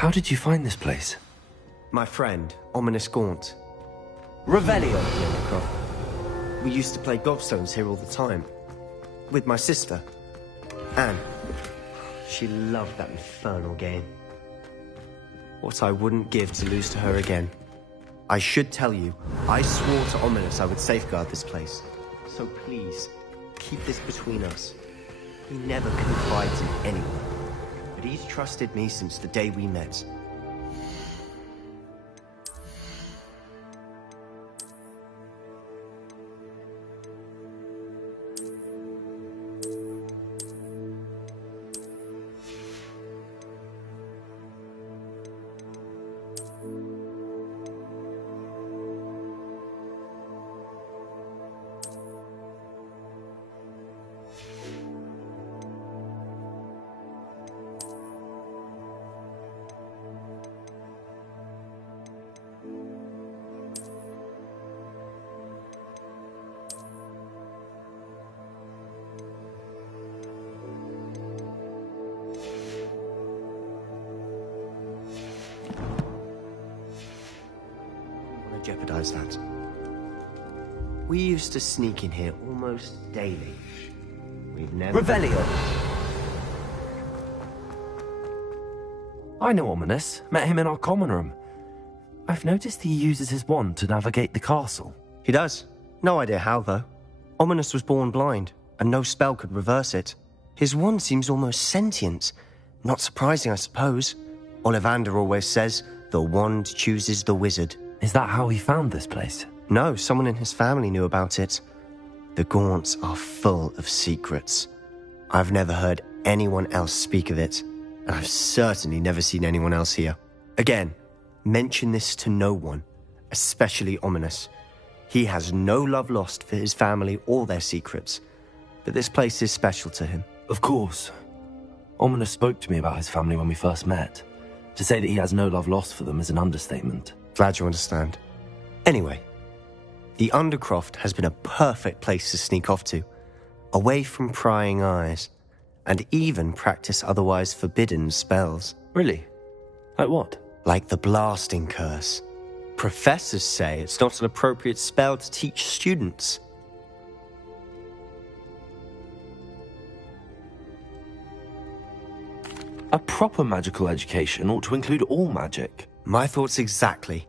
How did you find this place? My friend, Ominous Gaunt. Revelio! We used to play gobstones here all the time. With my sister, Anne. She loved that infernal game. What I wouldn't give to lose to her again. I should tell you, I swore to Ominous I would safeguard this place. So please, keep this between us. He never confides in anyone, but he's trusted me since the day we met. Jeopardize that. We used to sneak in here almost daily. We've never... Revelio! I know Ominous. Met him in our common room. I've noticed he uses his wand to navigate the castle. He does. No idea how, though. Ominous was born blind, and no spell could reverse it. His wand seems almost sentient. Not surprising, I suppose. Ollivander always says, the wand chooses the wizard. Is that how he found this place? No, someone in his family knew about it. The Gaunts are full of secrets. I've never heard anyone else speak of it, and I've certainly never seen anyone else here. Again, mention this to no one, especially Ominous. He has no love lost for his family or their secrets, but this place is special to him. Of course. Ominous spoke to me about his family when we first met. To say that he has no love lost for them is an understatement. Glad you understand. Anyway, the Undercroft has been a perfect place to sneak off to, away from prying eyes, and even practice otherwise forbidden spells. Really? Like what? Like the blasting curse. Professors say it's not an appropriate spell to teach students. A proper magical education ought to include all magic. My thoughts exactly.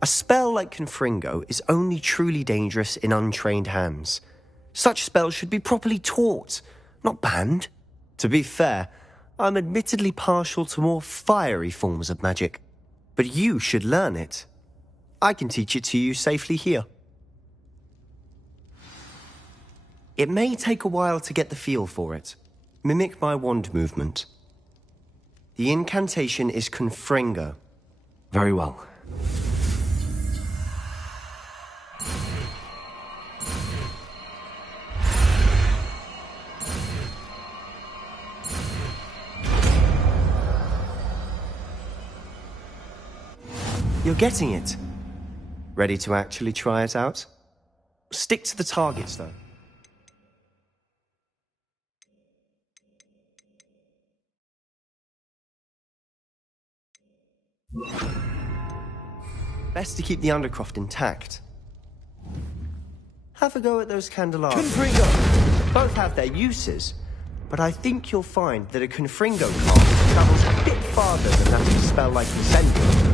A spell like Confringo is only truly dangerous in untrained hands. Such spells should be properly taught, not banned. To be fair, I'm admittedly partial to more fiery forms of magic, but you should learn it. I can teach it to you safely here. It may take a while to get the feel for it. Mimic my wand movement. The incantation is Confringo. Very well. You're getting it. Ready to actually try it out? Stick to the targets, though. Best to keep the Undercroft intact. Have a go at those candelabras. Confringo! Both have their uses, but I think you'll find that a Confringo card travels a bit farther than that of a spell like Incendio.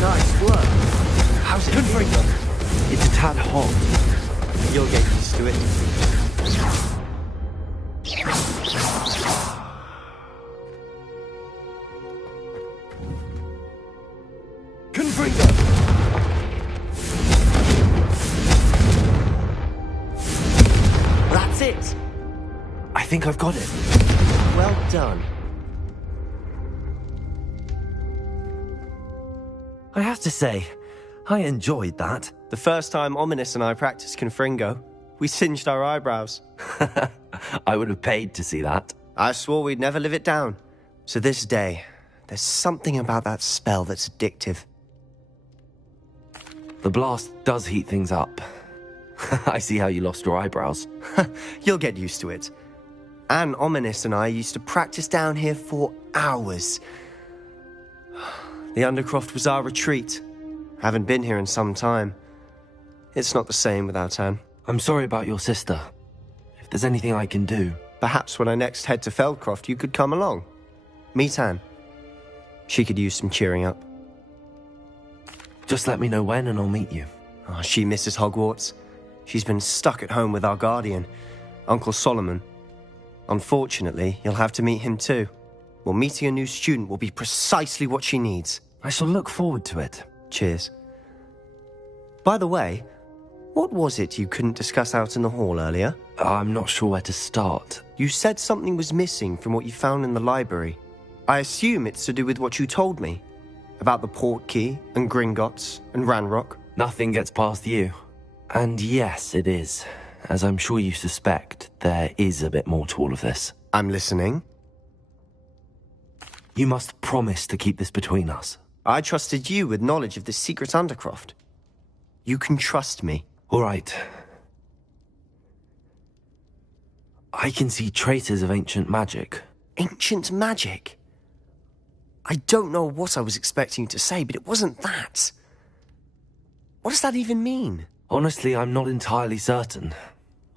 Nice work. How's it Confringo? It's a tad hot. You'll get used to it. Confringo! That's it. I think I've got it. Well done. I have to say, I enjoyed that. The first time Ominous and I practiced Confringo, We singed our eyebrows. I would have paid to see that. I swore we'd never live it down. So this day, there's something about that spell that's addictive. The blast does heat things up. I see how you lost your eyebrows. You'll get used to it. Anne, Ominous and I used to practice down here for hours. The Undercroft was our retreat. Haven't been here in some time. It's not the same without Anne. I'm sorry about your sister. If there's anything I can do... Perhaps when I next head to Feldcroft, you could come along. Meet Anne. She could use some cheering up. Just let me know when and I'll meet you. Oh, she misses Hogwarts. She's been stuck at home with our guardian, Uncle Solomon. Unfortunately, you'll have to meet him too. Well, meeting a new student will be precisely what she needs. I shall look forward to it. Cheers. By the way, what was it you couldn't discuss out in the hall earlier? I'm not sure where to start. You said something was missing from what you found in the library. I assume it's to do with what you told me. About the Portkey, and Gringotts, and Ranrock. Nothing gets past you. And yes, it is. As I'm sure you suspect, there is a bit more to all of this. I'm listening. You must promise to keep this between us. I trusted you with knowledge of this secret Undercroft. You can trust me. All right. I can see traces of ancient magic. Ancient magic? I don't know what I was expecting you to say, but it wasn't that. What does that even mean? Honestly, I'm not entirely certain.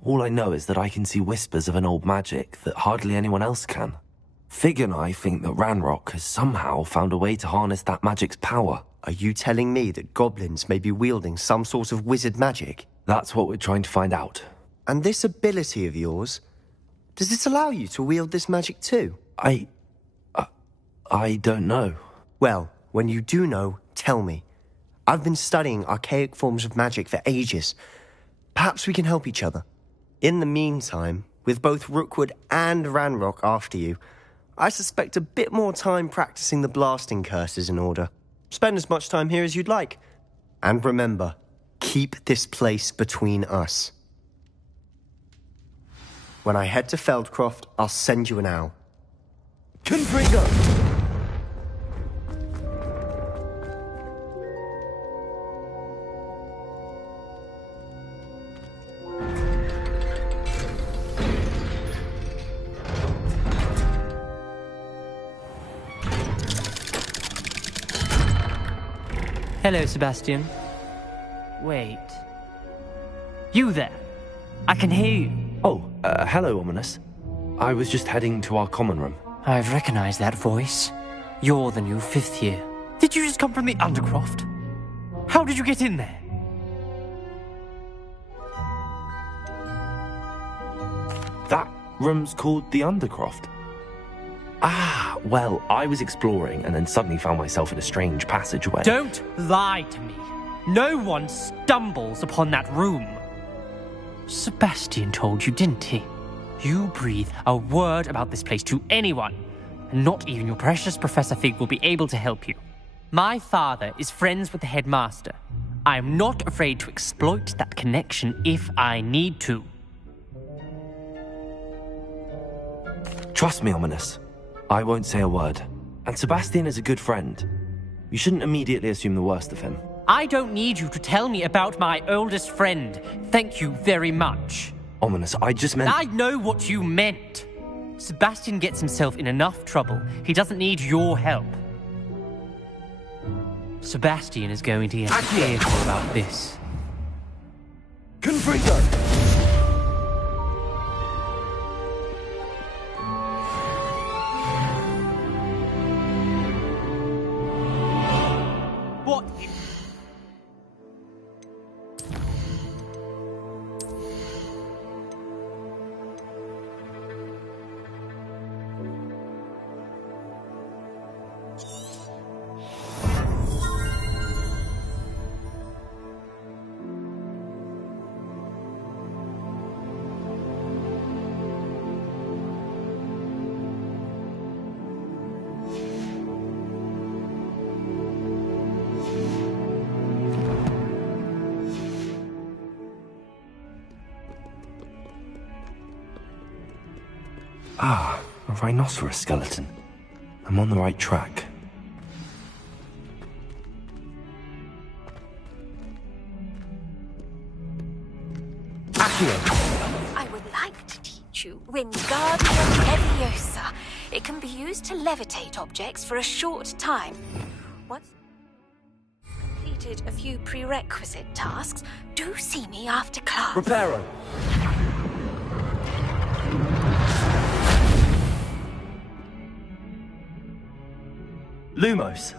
All I know is that I can see whispers of an old magic that hardly anyone else can. Fig and I think that Ranrock has somehow found a way to harness that magic's power. Are you telling me that goblins may be wielding some sort of wizard magic? That's what we're trying to find out. And this ability of yours, does it allow you to wield this magic too? I don't know. Well, when you do know, tell me. I've been studying archaic forms of magic for ages. Perhaps we can help each other. In the meantime, with both Rookwood and Ranrock after you, I suspect a bit more time practicing the blasting curse is in order. Spend as much time here as you'd like. And remember, keep this place between us. When I head to Feldcroft, I'll send you an owl. Confringo! Hello, Sebastian. Wait. You there? I can hear you. Oh, hello, Ominous. I was just heading to our common room. I've recognized that voice. You're the new 5th year. Did you just come from the Undercroft? How did you get in there? That room's called the Undercroft. Ah, well, I was exploring and then suddenly found myself in a strange passageway. Don't lie to me. No one stumbles upon that room. Sebastian told you, didn't he? You breathe a word about this place to anyone, and not even your precious Professor Fig will be able to help you. My father is friends with the headmaster. I am not afraid to exploit that connection if I need to. Trust me, Ominous. I won't say a word. And Sebastian is a good friend. You shouldn't immediately assume the worst of him. I don't need you to tell me about my oldest friend. Thank you very much. Ominous, I just meant... I know what you meant. Sebastian gets himself in enough trouble. He doesn't need your help. Sebastian is going to get fearful about this. Confringo! What? Ah, a rhinoceros skeleton. I'm on the right track. Accio! I would like to teach you Wingardium Leviosa. It can be used to levitate objects for a short time. Once completed a few prerequisite tasks, do see me after class. Reparo! Lumos!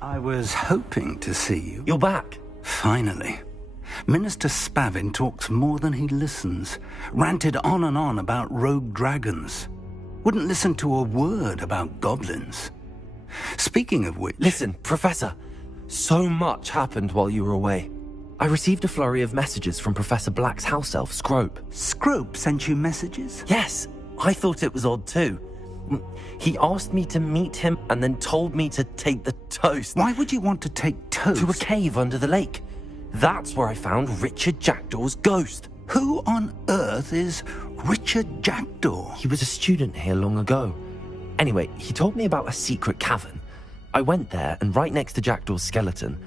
I was hoping to see you. You're back! Finally. Minister Spavin talks more than he listens. Ranted on and on about rogue dragons. Wouldn't listen to a word about goblins. Speaking of which... Listen, Professor. So much happened while you were away. I received a flurry of messages from Professor Black's house elf, Scrope. Scrope sent you messages? Yes, I thought it was odd too. He asked me to meet him and then told me to take the toast. Why would you want to take toast? To a cave under the lake. That's where I found Richard Jackdaw's ghost. Who on earth is Richard Jackdaw? He was a student here long ago. Anyway, he told me about a secret cavern. I went there, and right next to Jackdaw's skeleton,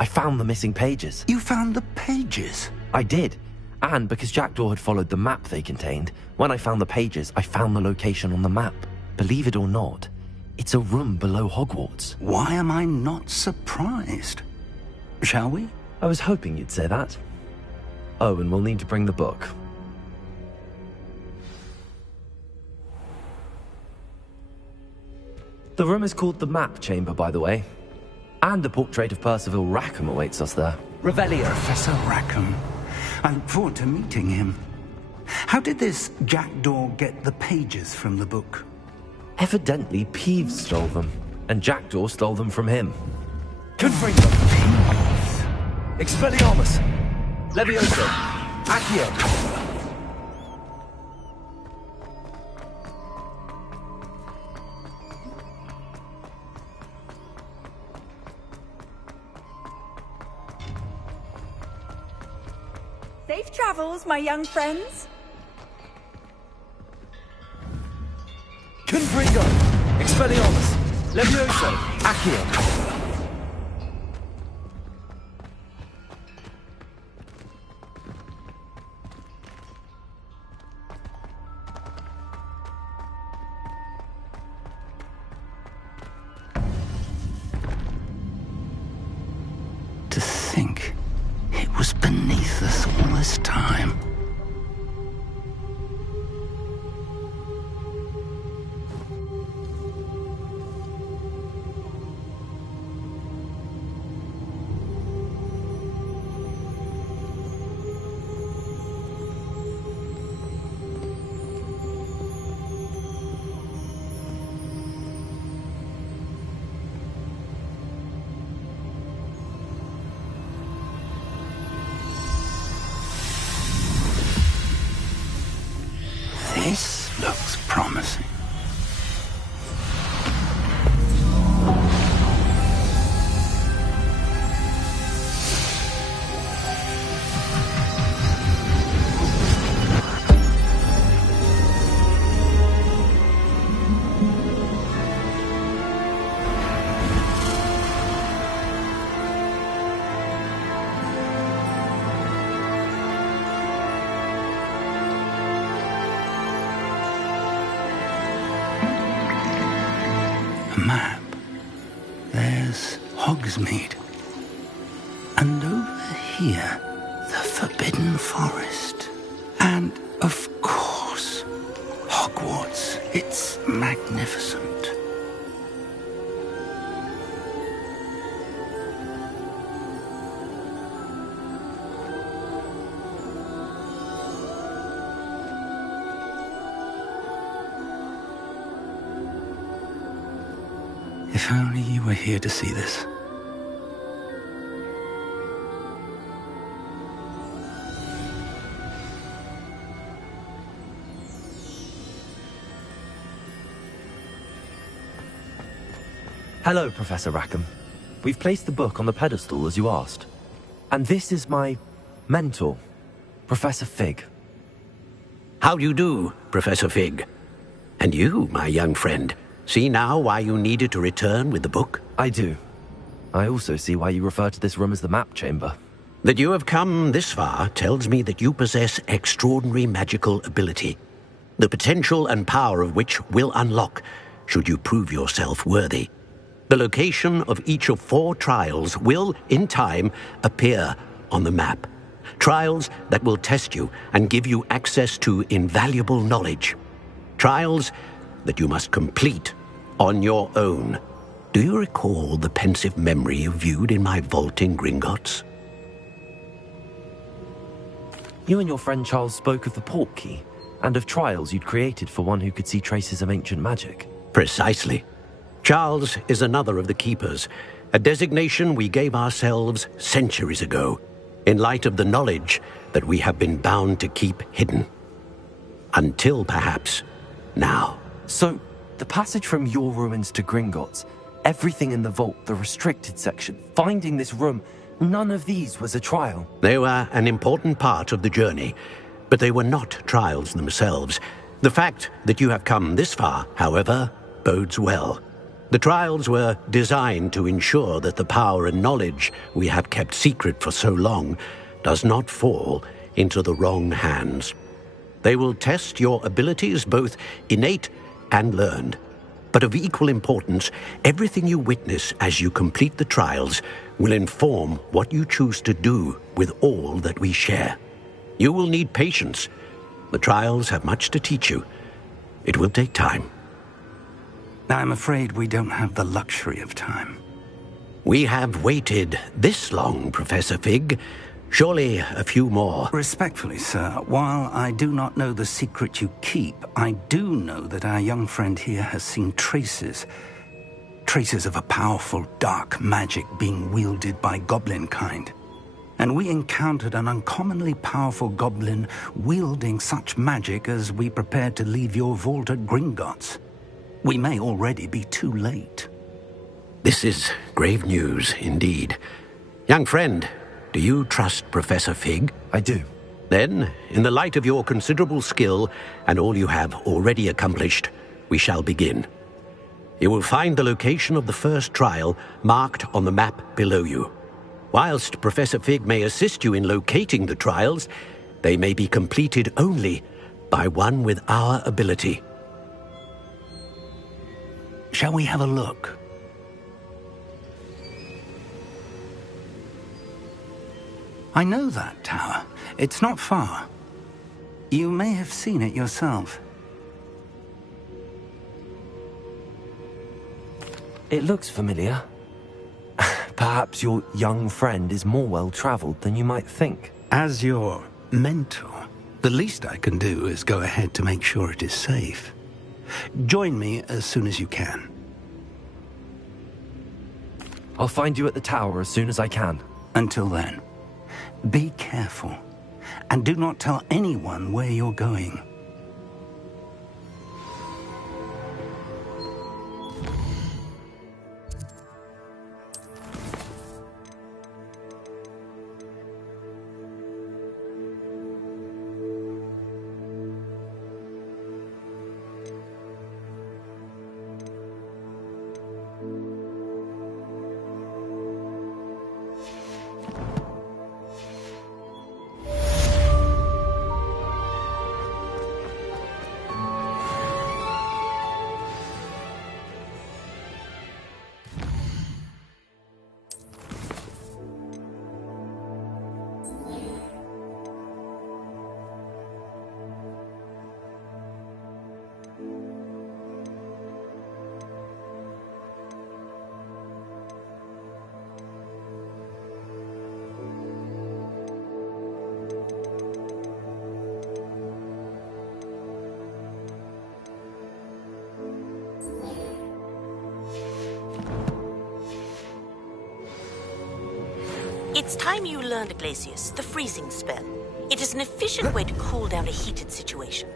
I found the missing pages. You found the pages? I did. And because Jackdaw had followed the map they contained, when I found the pages, I found the location on the map. Believe it or not, it's a room below Hogwarts. Why am I not surprised? Shall we? I was hoping you'd say that. Oh, and we'll need to bring the book. The room is called the Map Chamber, by the way. And a portrait of Percival Rackham awaits us there. Revelio. Professor Rackham. I look forward to meeting him. How did this Jackdaw get the pages from the book? Evidently, Peeves stole them, and Jackdaw stole them from him. Confringo! Expelliarmus! Levioso! Accio! Safe travels, my young friends. Confringo! Expelliarmus! Levioso! Accio! To think it was beneath us all this time. This looks promising. Hogsmeade. And over here, the Forbidden Forest. And, of course, Hogwarts. It's magnificent. If only you were here to see this. Hello, Professor Rackham. We've placed the book on the pedestal as you asked. And this is my mentor, Professor Fig. How do you do, Professor Fig? And you, my young friend, see now why you needed to return with the book? I do. I also see why you refer to this room as the map chamber. That you have come this far tells me that you possess extraordinary magical ability, the potential and power of which will unlock should you prove yourself worthy. The location of each of 4 trials will, in time, appear on the map. Trials that will test you and give you access to invaluable knowledge. Trials that you must complete on your own. Do you recall the pensive memory you viewed in my vault in Gringotts? You and your friend Charles spoke of the port key, and of trials you'd created for one who could see traces of ancient magic. Precisely. Charles is another of the Keepers, a designation we gave ourselves centuries ago, in light of the knowledge that we have been bound to keep hidden. Until, perhaps, now. So, the passage from your ruins to Gringotts, everything in the vault, the restricted section, finding this room, none of these was a trial. They were an important part of the journey, but they were not trials themselves. The fact that you have come this far, however, bodes well. The trials were designed to ensure that the power and knowledge we have kept secret for so long does not fall into the wrong hands. They will test your abilities, both innate and learned. But of equal importance, everything you witness as you complete the trials will inform what you choose to do with all that we share. You will need patience. The trials have much to teach you. It will take time. I'm afraid we don't have the luxury of time. We have waited this long, Professor Fig. Surely a few more. Respectfully, sir, while I do not know the secret you keep, I do know that our young friend here has seen traces of a powerful dark magic being wielded by goblin kind. And we encountered an uncommonly powerful goblin wielding such magic as we prepared to leave your vault at Gringotts. We may already be too late. This is grave news indeed. Young friend, do you trust Professor Fig? I do. Then, in the light of your considerable skill and all you have already accomplished, we shall begin. You will find the location of the first trial marked on the map below you. Whilst Professor Fig may assist you in locating the trials, they may be completed only by one with our ability. Shall we have a look? I know that tower. It's not far. You may have seen it yourself. It looks familiar. Perhaps your young friend is more well-traveled than you might think. As your mentor, the least I can do is go ahead to make sure it is safe. Join me as soon as you can. I'll find you at the tower as soon as I can. Until then, be careful, and do not tell anyone where you're going. It's time you learned, Glacius, the freezing spell. It is an efficient way to cool down a heated situation.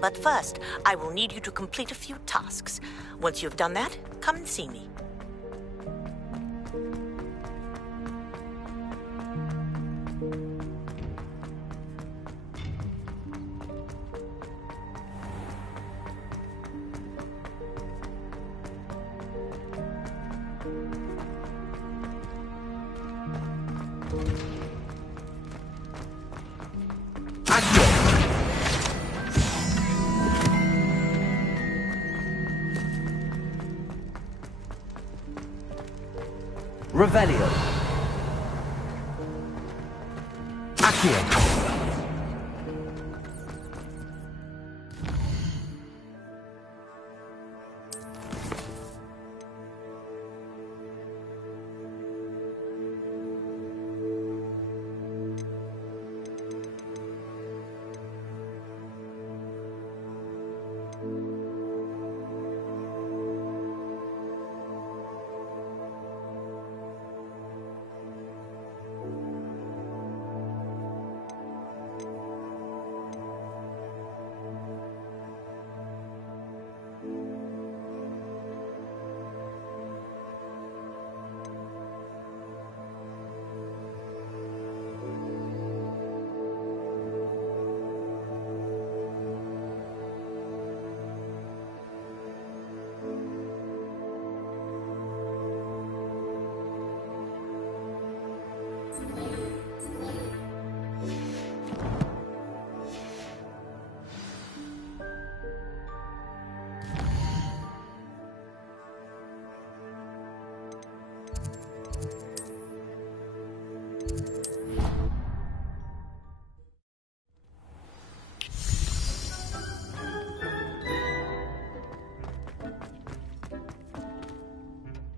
But first, I will need you to complete a few tasks. Once you've done that, come and see me. Revelio. Accio.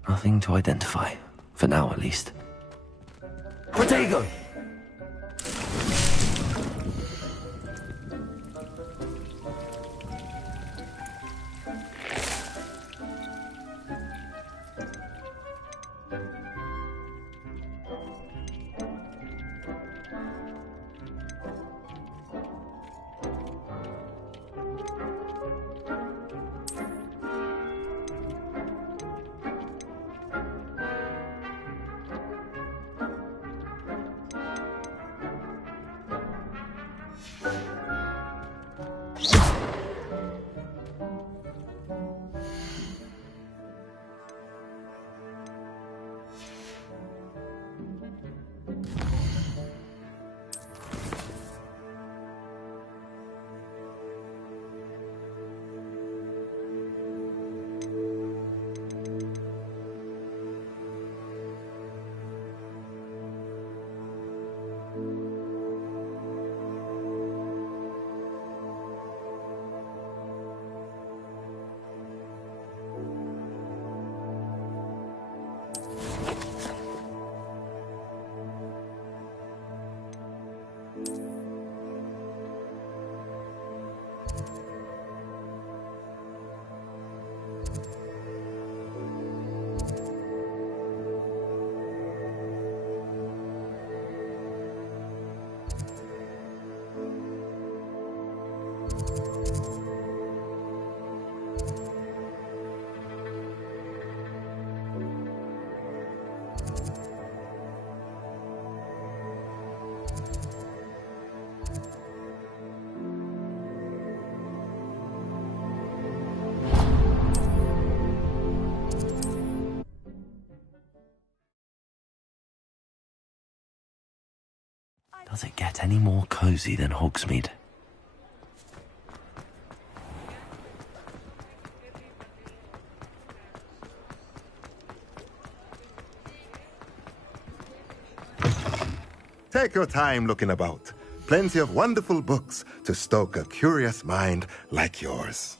Nothing to identify, for now at least. Protego! Does it get any more cozy than Hogsmeade? Take your time looking about. Plenty of wonderful books to stoke a curious mind like yours.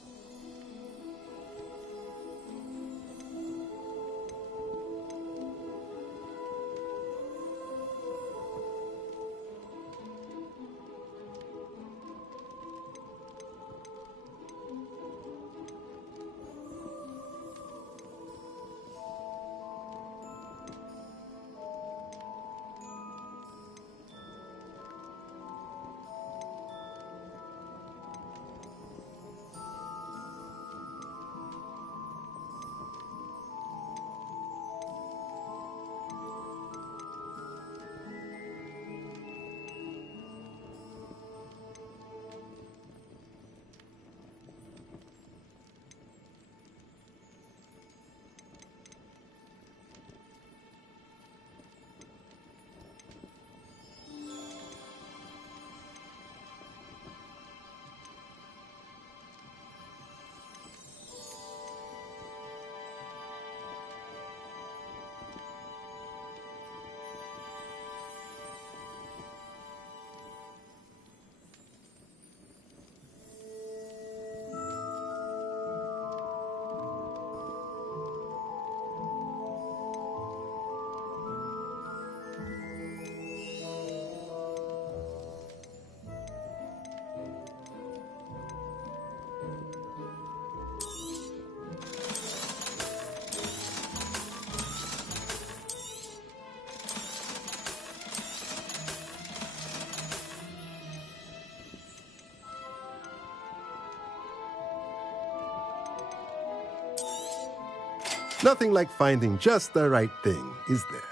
Nothing like finding just the right thing, is there?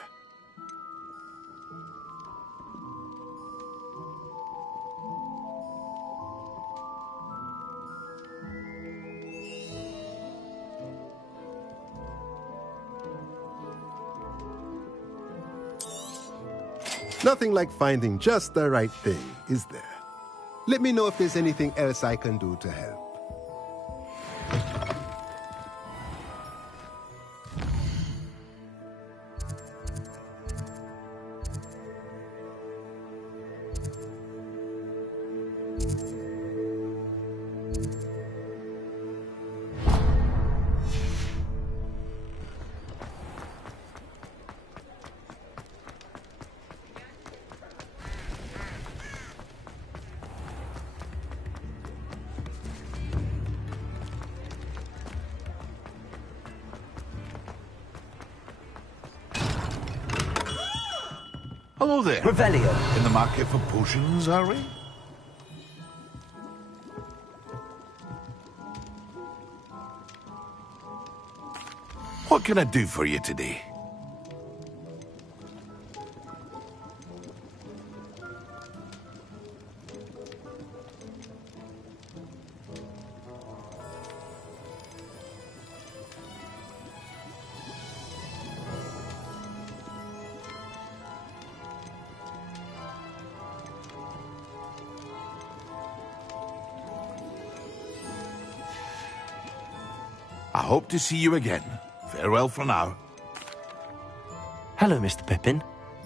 Nothing like finding just the right thing, is there? Let me know if there's anything else I can do to help. Hello there. Revelio. In the market for potions, are we? What can I do for you today? I hope to see you again. Farewell for now. Hello, Mr. Pippin.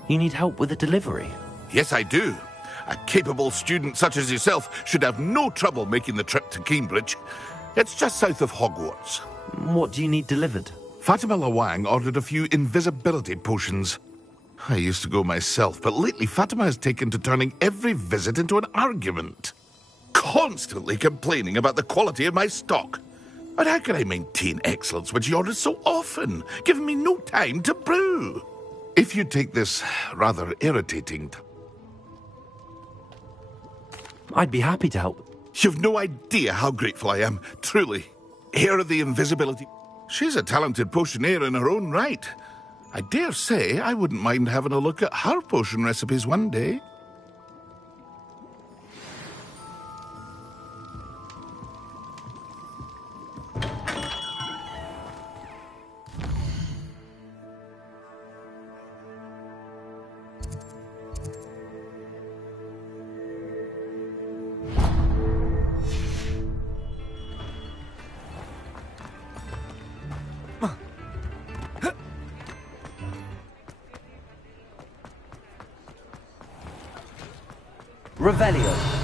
You need help with a delivery? Yes, I do. A capable student such as yourself should have no trouble making the trip to Cambridge. It's just south of Hogwarts. What do you need delivered? Fatima Lawang ordered a few invisibility potions. I used to go myself, but lately Fatima has taken to turning every visit into an argument. Constantly complaining about the quality of my stock. But how can I maintain excellence when she orders so often, giving me no time to brew? If you take this rather irritating... I'd be happy to help. You've no idea how grateful I am, truly. Heir of the invisibility... She's a talented potioneer in her own right. I dare say I wouldn't mind having a look at her potion recipes one day. Revelio.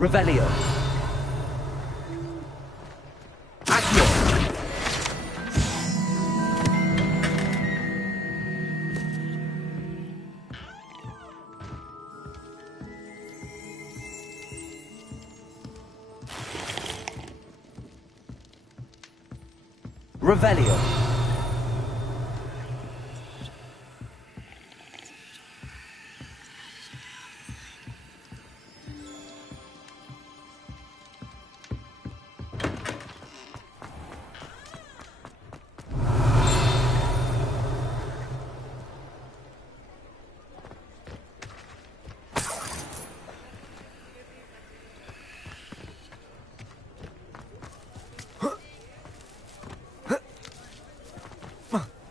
Revelio. Accio. Revelio.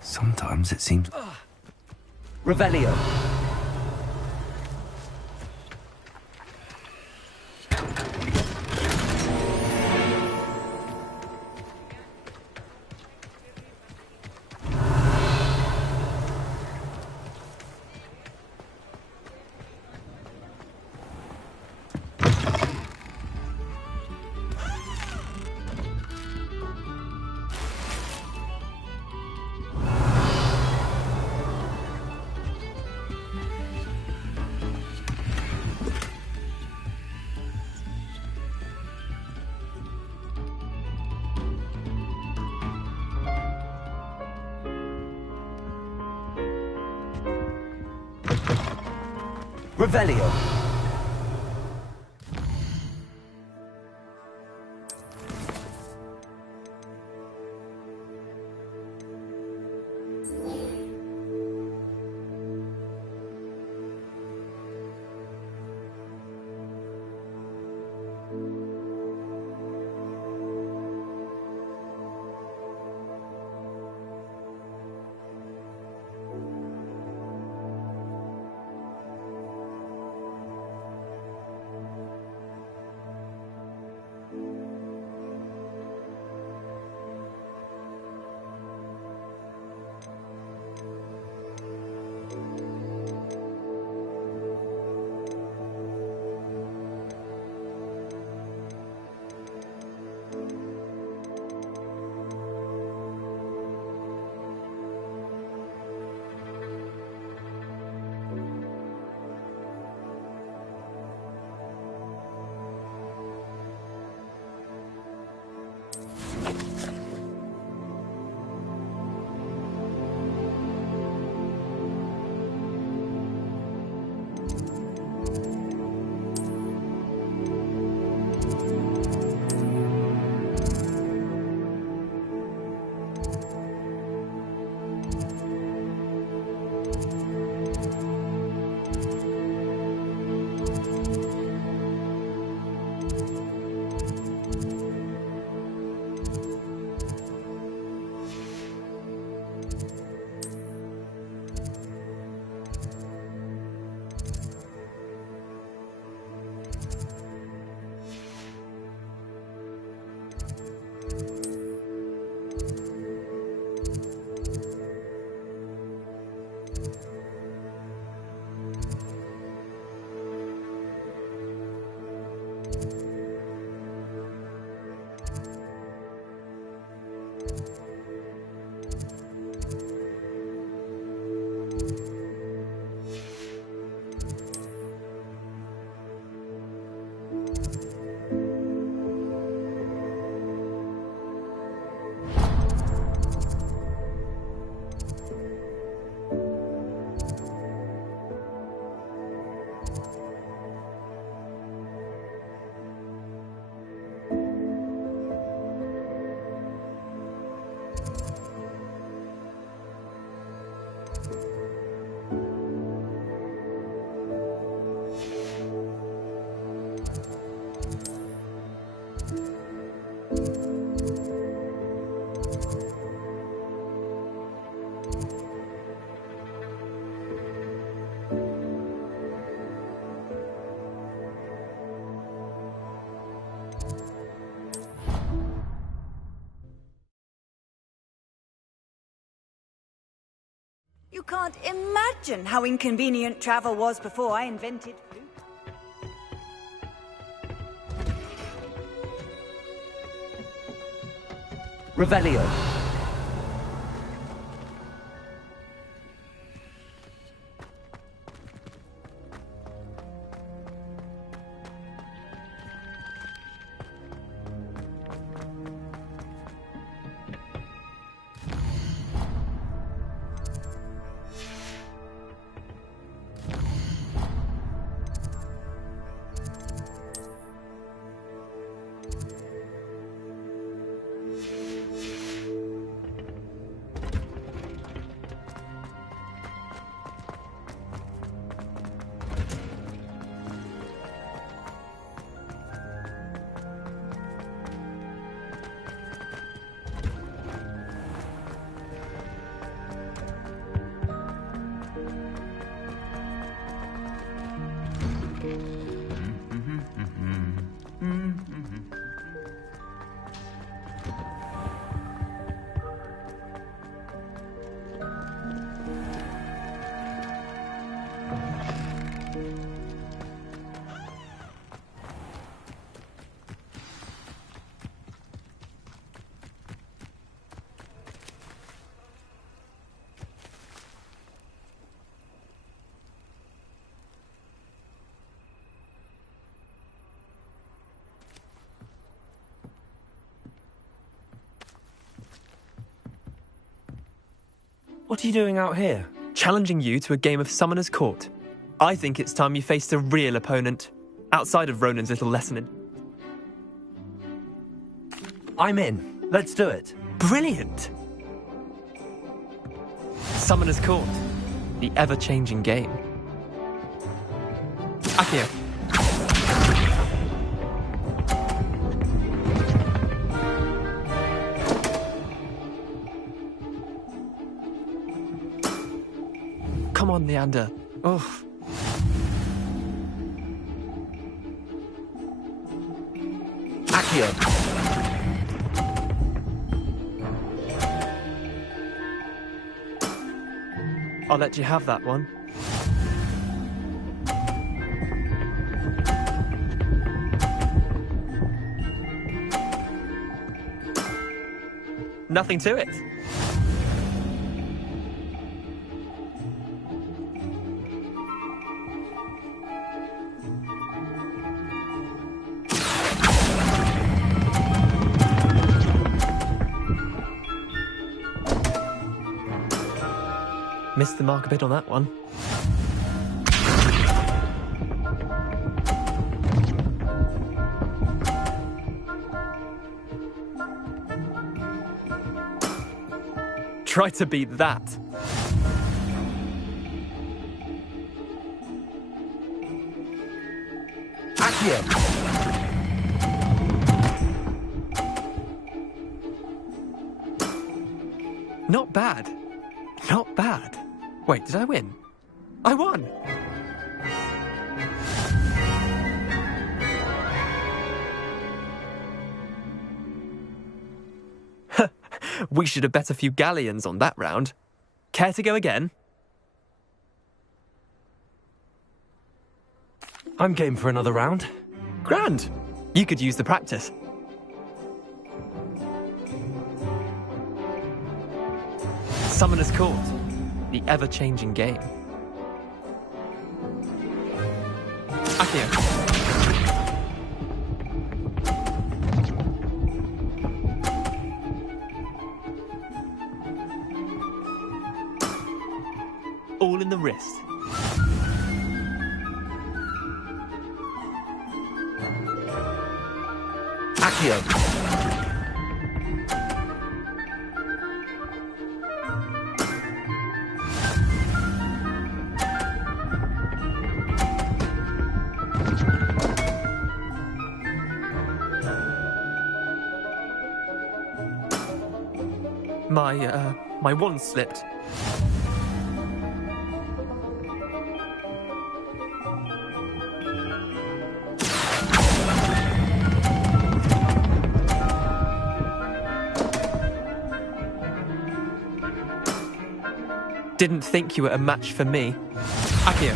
Sometimes it seems... Revelio. Revelio. You can't imagine how inconvenient travel was before I invented food. Revelio. What are you doing out here? Challenging you to a game of Summoner's Court. I think it's time you faced a real opponent, outside of Ronan's little lesson in... I'm in. Let's do it. Brilliant! Summoner's Court, the ever-changing game. Akio. Come on, Leander. Oh. Akio. I'll let you have that one. Nothing to it. Missed the mark a bit on that one. Try to beat that. Akio. Not bad. Not bad. Wait, did I win? I won! We should have bet a few galleons on that round. Care to go again? I'm game for another round. Grand! You could use the practice. Summoner's Court, the ever-changing game. Akio. All in the wrist. Akio. My wand slipped. Didn't think you were a match for me. Akio.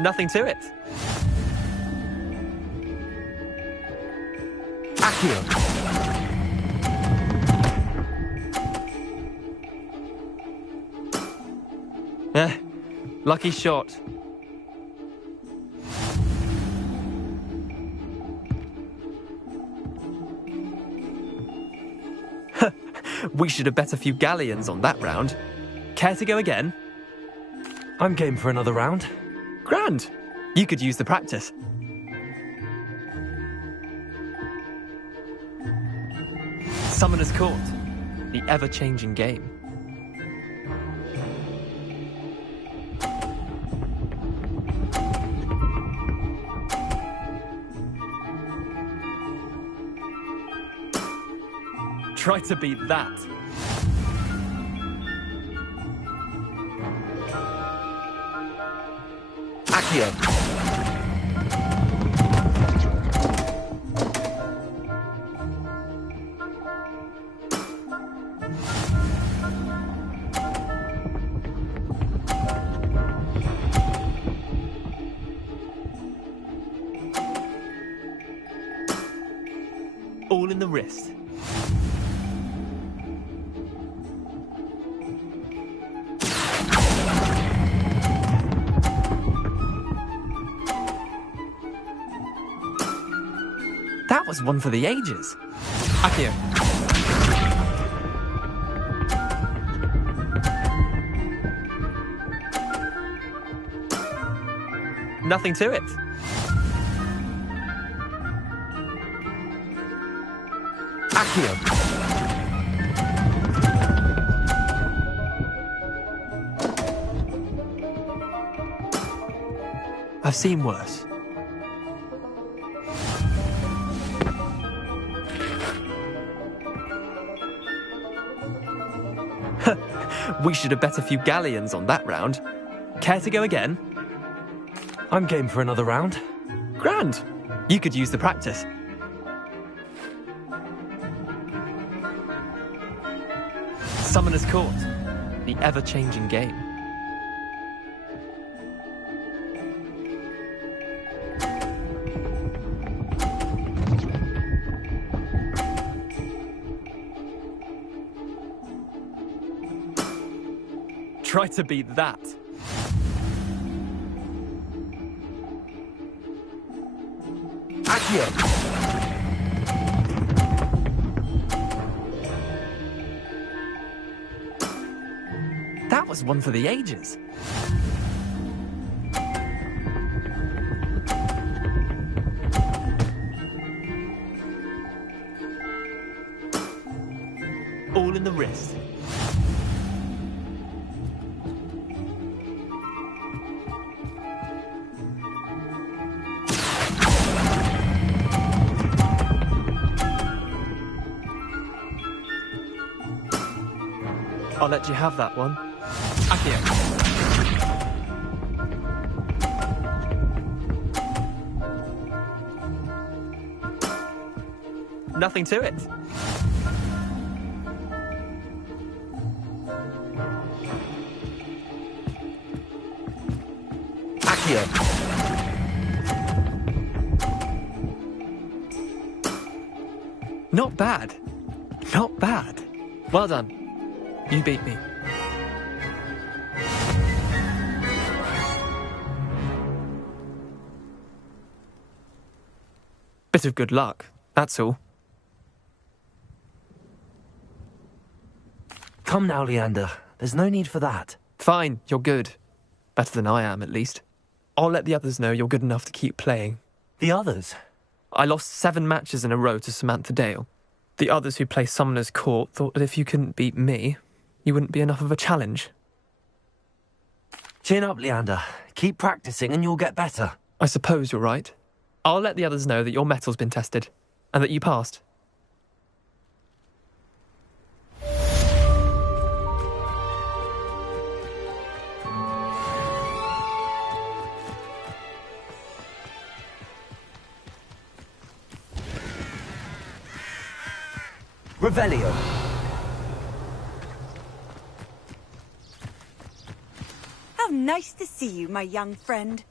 Nothing to it. Akio. Lucky shot. We should have bet a few galleons on that round. Care to go again? I'm game for another round. Grand! You could use the practice. Summoner's Court, the ever-changing game. Try to beat that. Akio. All in the wrist. That was one for the ages. Akio. Nothing to it. Akio. I've seen worse. We should have bet a few galleons on that round. Care to go again? I'm game for another round. Grand. You could use the practice. Summoner's Court. The ever-changing game. Try to beat that. Akio. That was one for the ages. All in the wrist. I'll let you have that one. Akio. Nothing to it. Akio. Not bad. Not bad. Well done. You beat me. Bit of good luck, that's all. Come now, Leander. There's no need for that. Fine, you're good. Better than I am, at least. I'll let the others know you're good enough to keep playing. The others? I lost 7 matches in a row to Samantha Dale. The others who play Summoner's Court thought that if you couldn't beat me, you wouldn't be enough of a challenge. Chin up, Leander. Keep practicing and you'll get better. I suppose you're right. I'll let the others know that your metal's been tested, and that you passed. Revelio. How nice to see you, my young friend.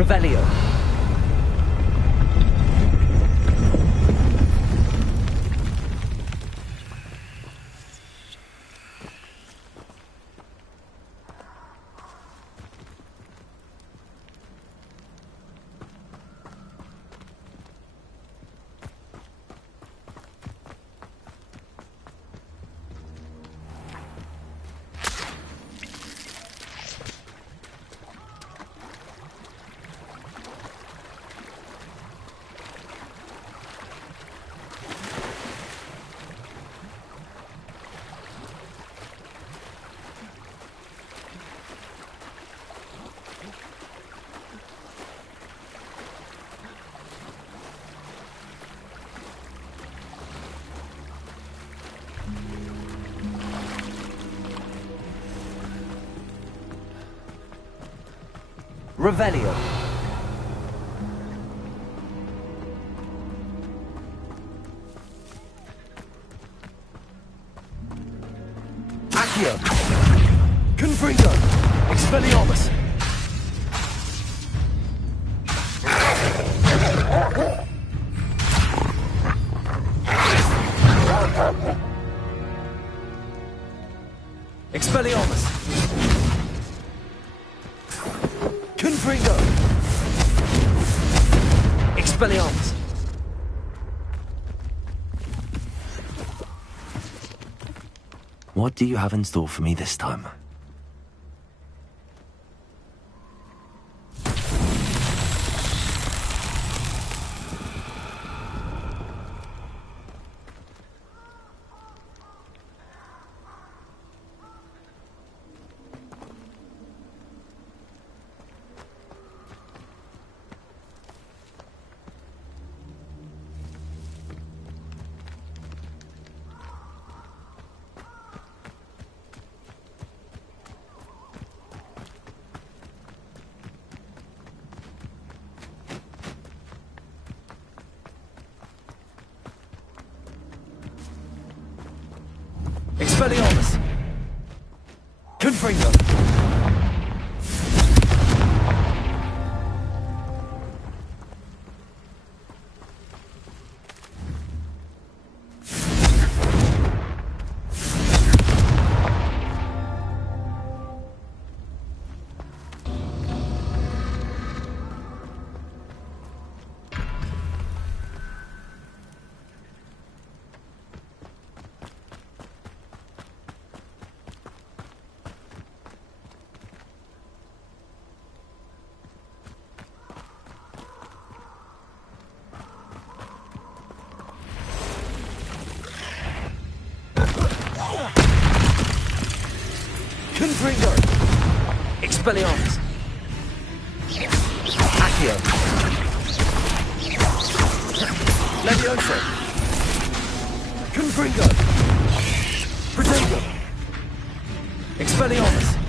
Revelio. Revelio. Accio. Confringo. Expelliarmus. Expelliarmus. Confringo. Expelliarmus. What do you have in store for me this time? Expelliarmus. Confringo. Confringo. Expelliarmus. Accio. Levioso. Confringo. Protego. Expelliarmus.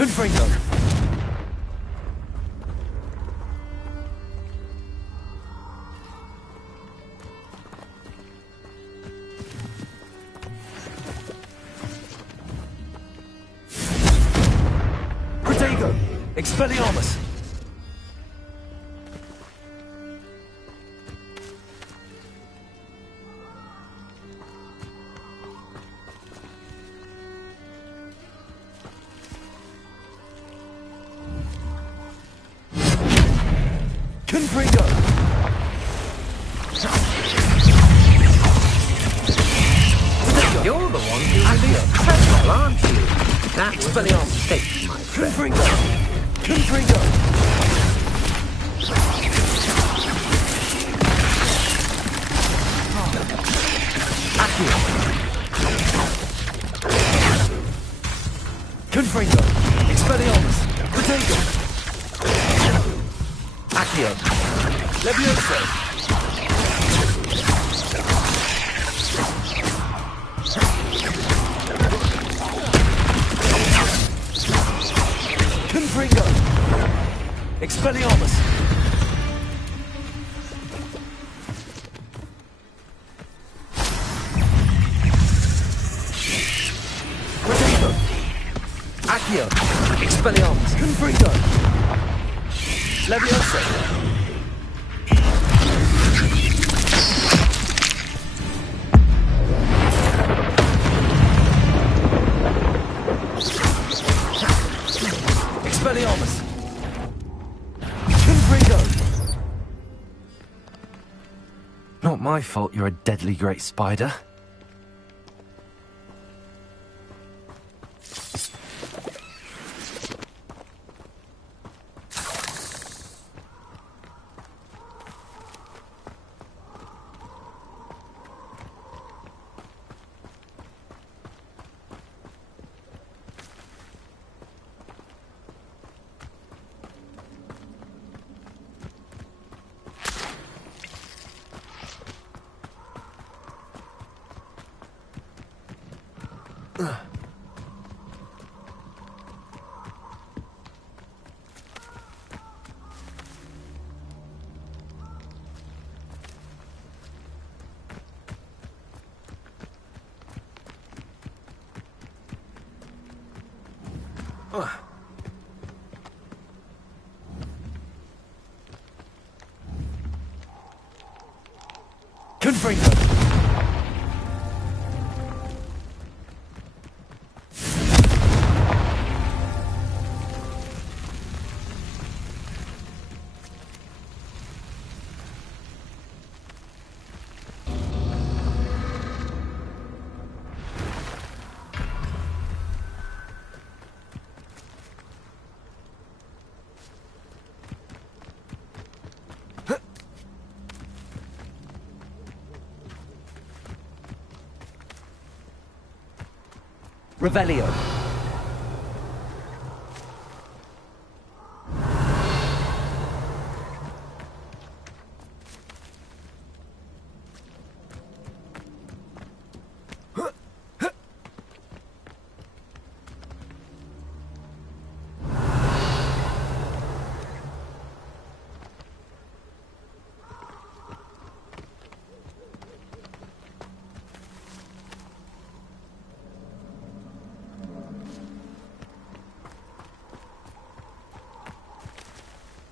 Confringo. Expelliarmus! Confringo! You're the one who released Petrol, aren't you? That's for your mistake, my friend. Confringo! Confringo! Accio! Confringo! Expelliarmus! Protego! Accio! Levioso! Confringo! Expelliarmus! Protego! Accio! Expelliarmus! Confringo! Levioso! Expelliarmus! Confringo! Not my fault you're a deadly great spider. Confringo! Revelio.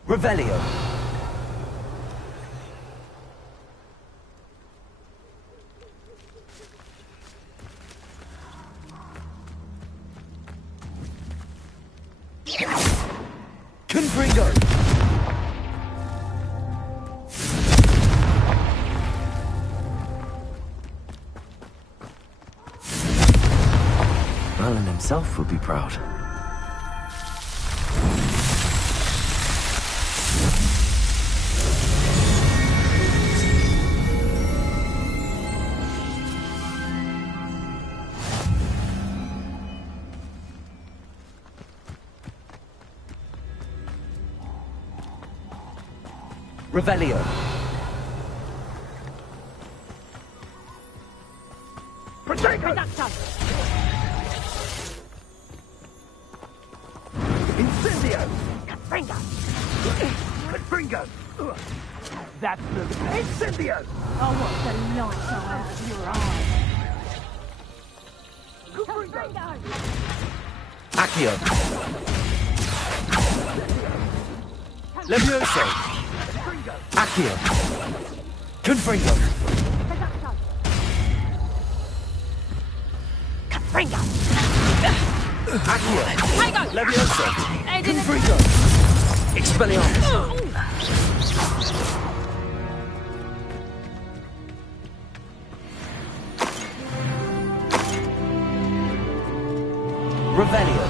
Revelio. Confringo. Merlin himself would be proud. Revelio. Incendio! Confringo! Confringo! That's the Incendio! I want the light out of your eyes. Confringo! Accio! Levioso! Accio! Confringo! Confringo! Accio! Tigo! Levioso! I didn't... Confringo! Expelliarmus! Revelio!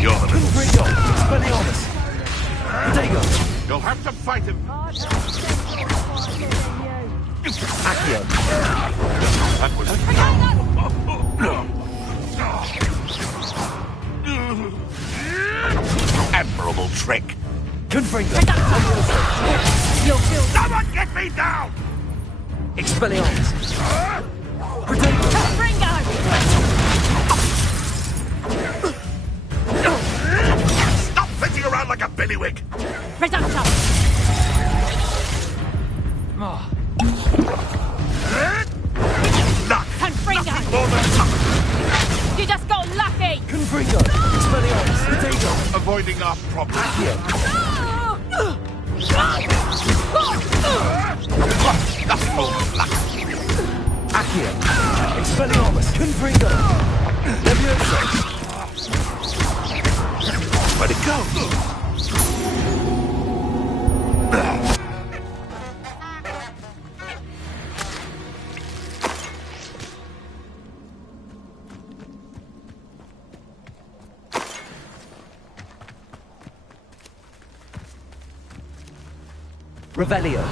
You're the little... Confringo! Expelliarmus! Protego! You'll have to fight him. Accio! That was... Admirable trick. Confringo! You'll feel... Someone get me down! Expelliarmus! Protego! Confringo! Stop flitting around like a billywig! Reducto! Luck! Confringo! More than luck! You just got lucky! Confringo! Expelliarmus! Protego! Avoiding our problem. Accio! Nothing more than luck. Accio! Expelliarmus! Confringo! Levioso! Where'd it go? Revelio!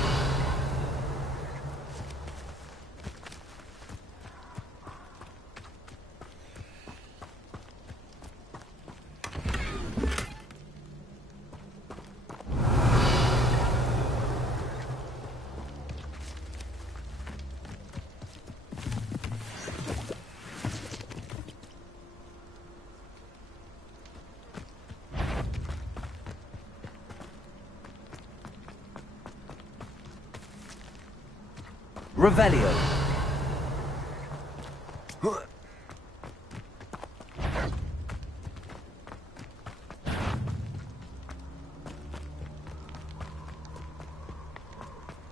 Revelio!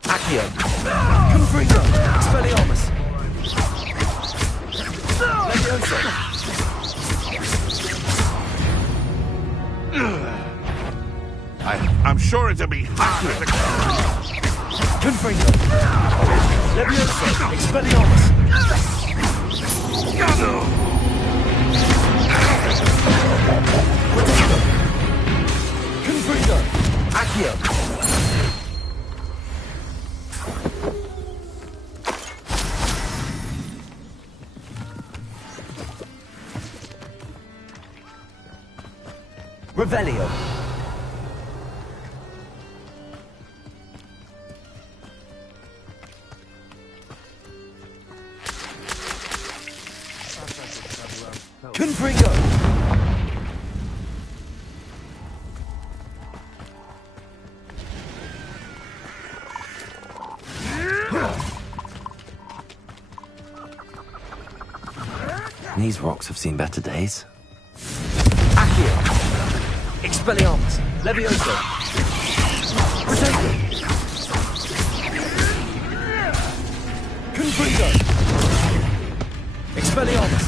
Accio! Confringo! Expelliarmus! Levioso! I'm sure it'll be hard as a... Confringo! Levioso! Expelliarmus! Protego! Confringo! Accio! Revelio! Confringo! These rocks have seen better days. Accio! Expelliarmus! Levioso! Protego! Confringo! Expelliarmus!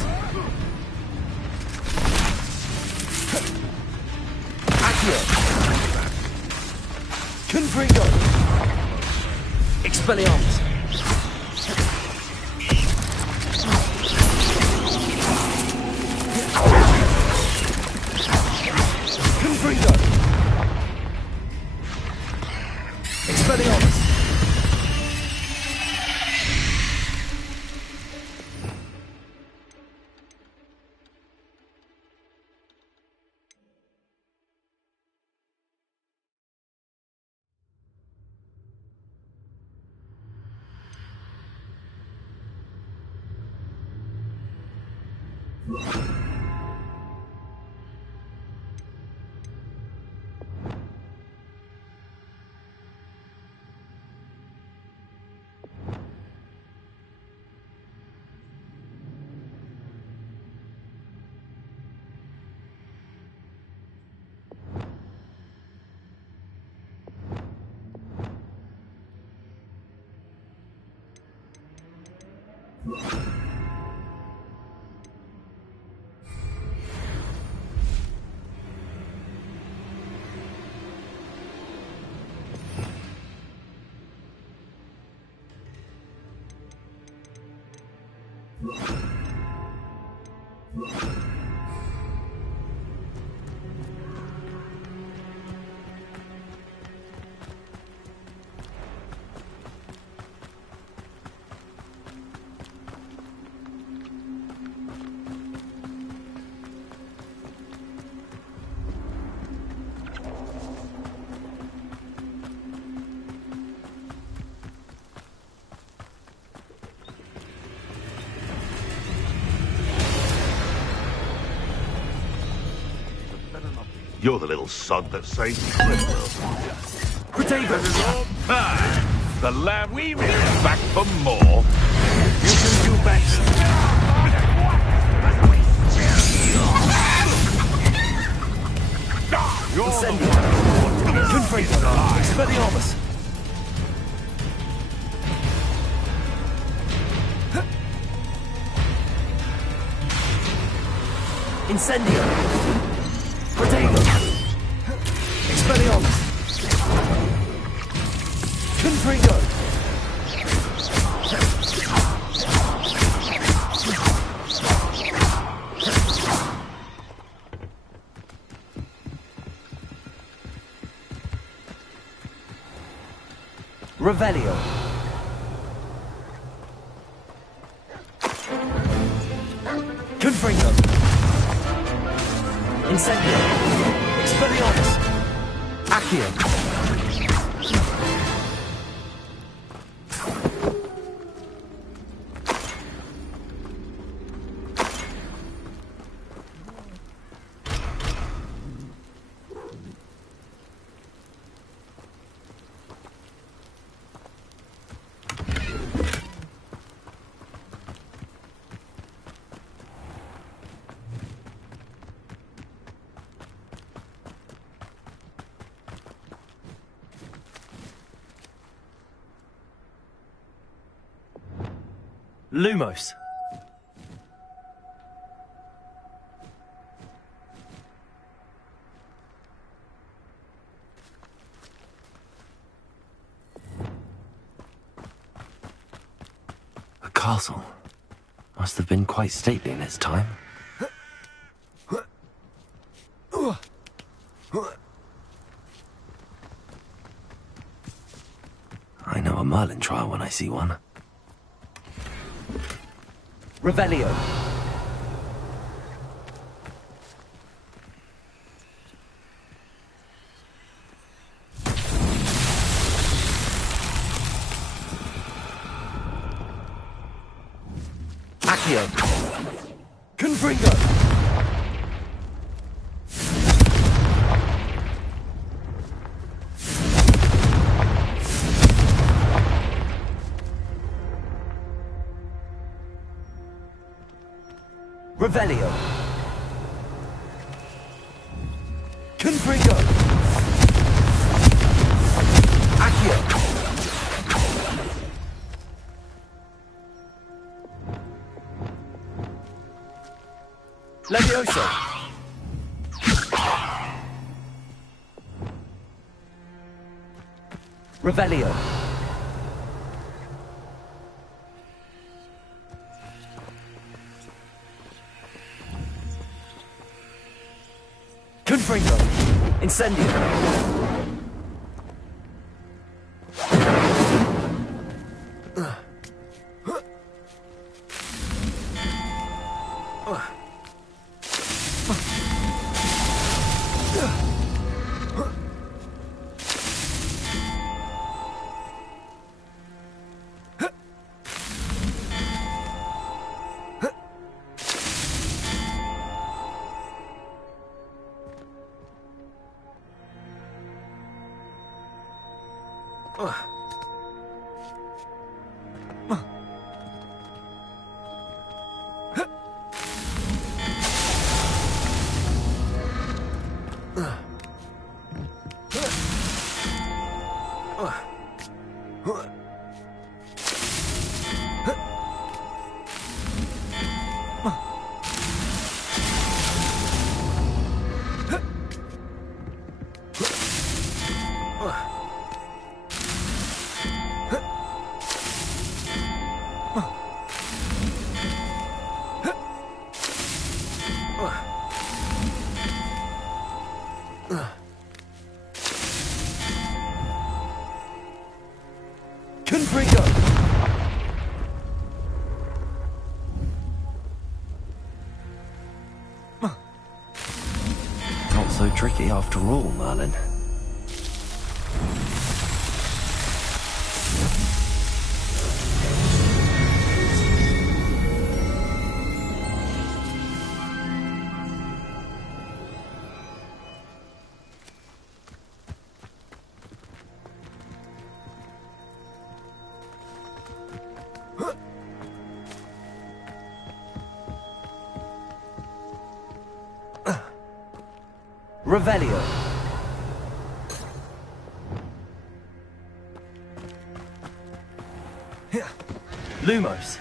Accio! Confringo! Expelliarmus! Confringo! Expelliarmus! You're the little sod that saved Criswell. The lab we made is back for more. You can do better. Expelliarmus! Incendio! Protego! Expelliarmus! Confringo! Revelio! Confringo! Incendio! Expelliarmus! Accio! Lumos. A castle. Must have been quite stately in its time. I know a Merlin trial when I see one. Revelio. Accio. Confringo. Revelio. Confringo. Accio. Levioso. Revelio. Confringo. Incendio. Confringo! Not so tricky after all, Merlin. Revelio. Lumos.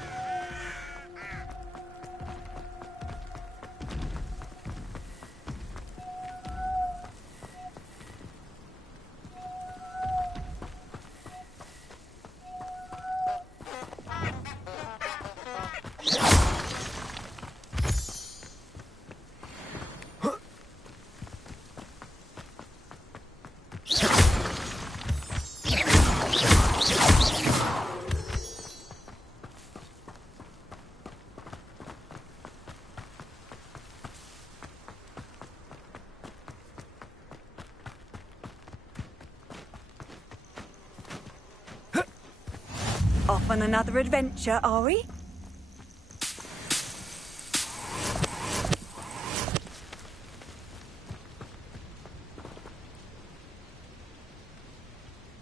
Off on another adventure, are we?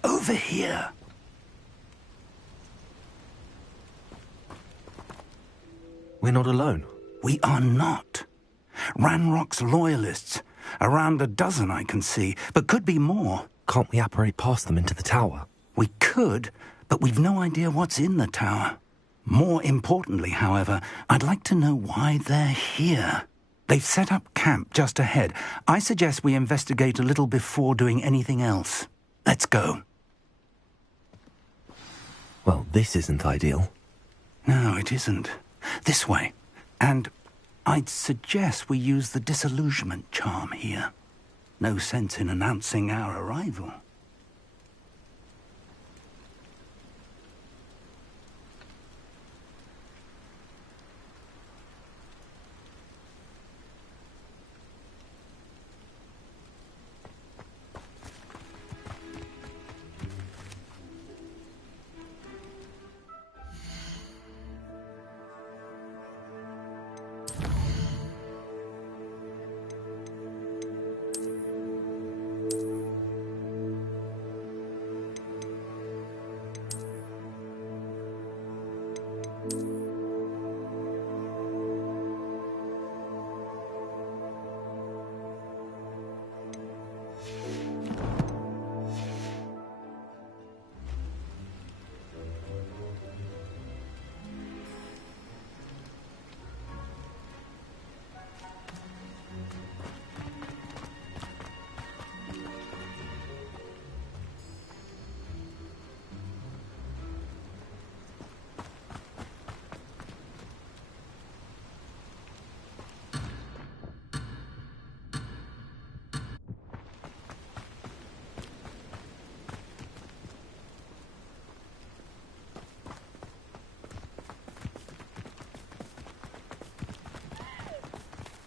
Over here. We're not alone. We are not. Ranrock's loyalists. Around a dozen I can see, but could be more. Can't we apparate past them into the tower? We could, but we've no idea what's in the tower. More importantly, however, I'd like to know why they're here. They've set up camp just ahead. I suggest we investigate a little before doing anything else. Let's go. Well, this isn't ideal. No, it isn't. This way. And I'd suggest we use the disillusionment charm here. No sense in announcing our arrival.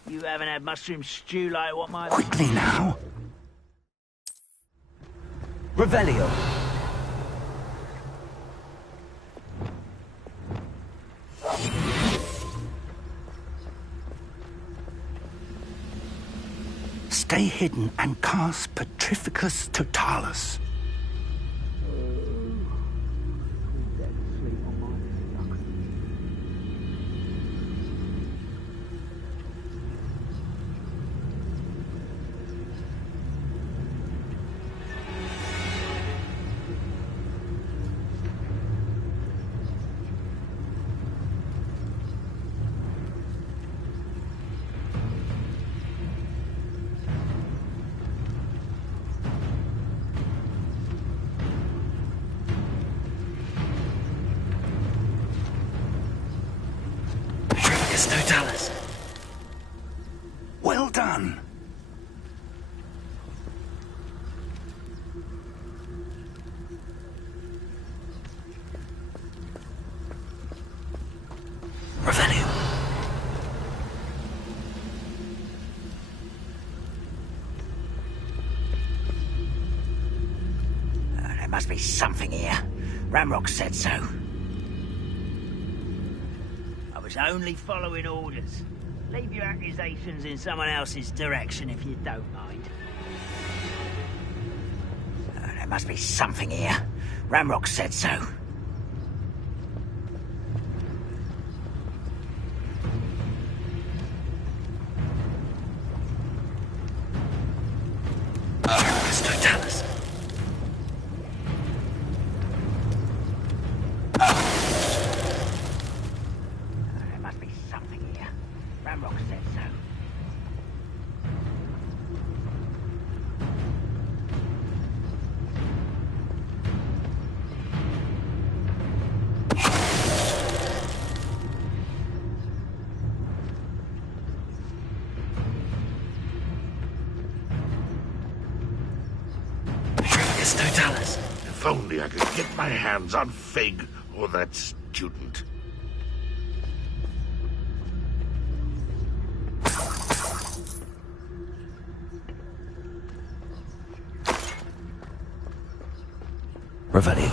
You haven't had mushroom stew like what my... Quickly now! Revelio! Stay hidden and cast Petrificus Totalis. run. Revelio. There must be something here. Ramrock said so. I was only following orders. Leave your accusations in someone else's direction if you don't mind. There must be something here. Ramrock said so. Totalis. There must be something here. Ramrock said so. Totalis. If only I could get my hands on Fig or that student. Revelio.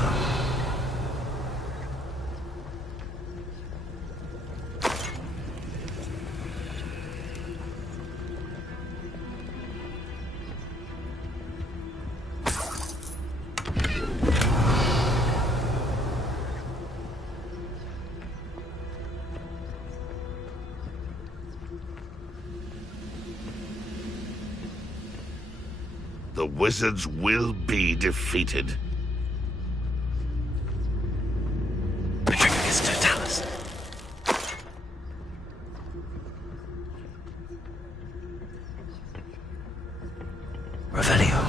The wizards will be defeated. Totalis. Revelio.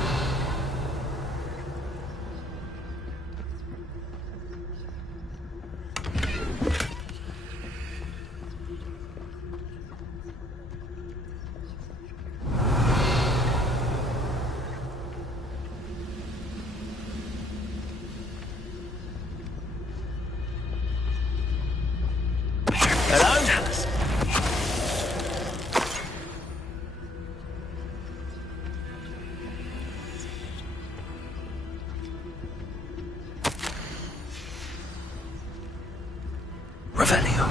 Revelio.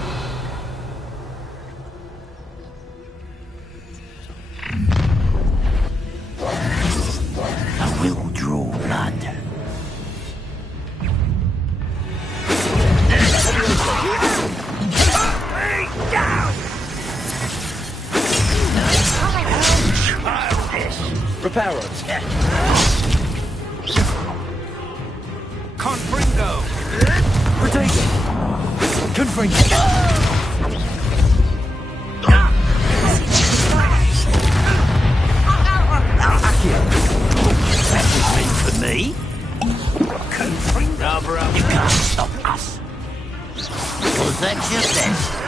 I will draw blood. Reparos. Confringo! Rotation. Confringo. That was meant for me. Confringo. You can't stop us. Was that just it?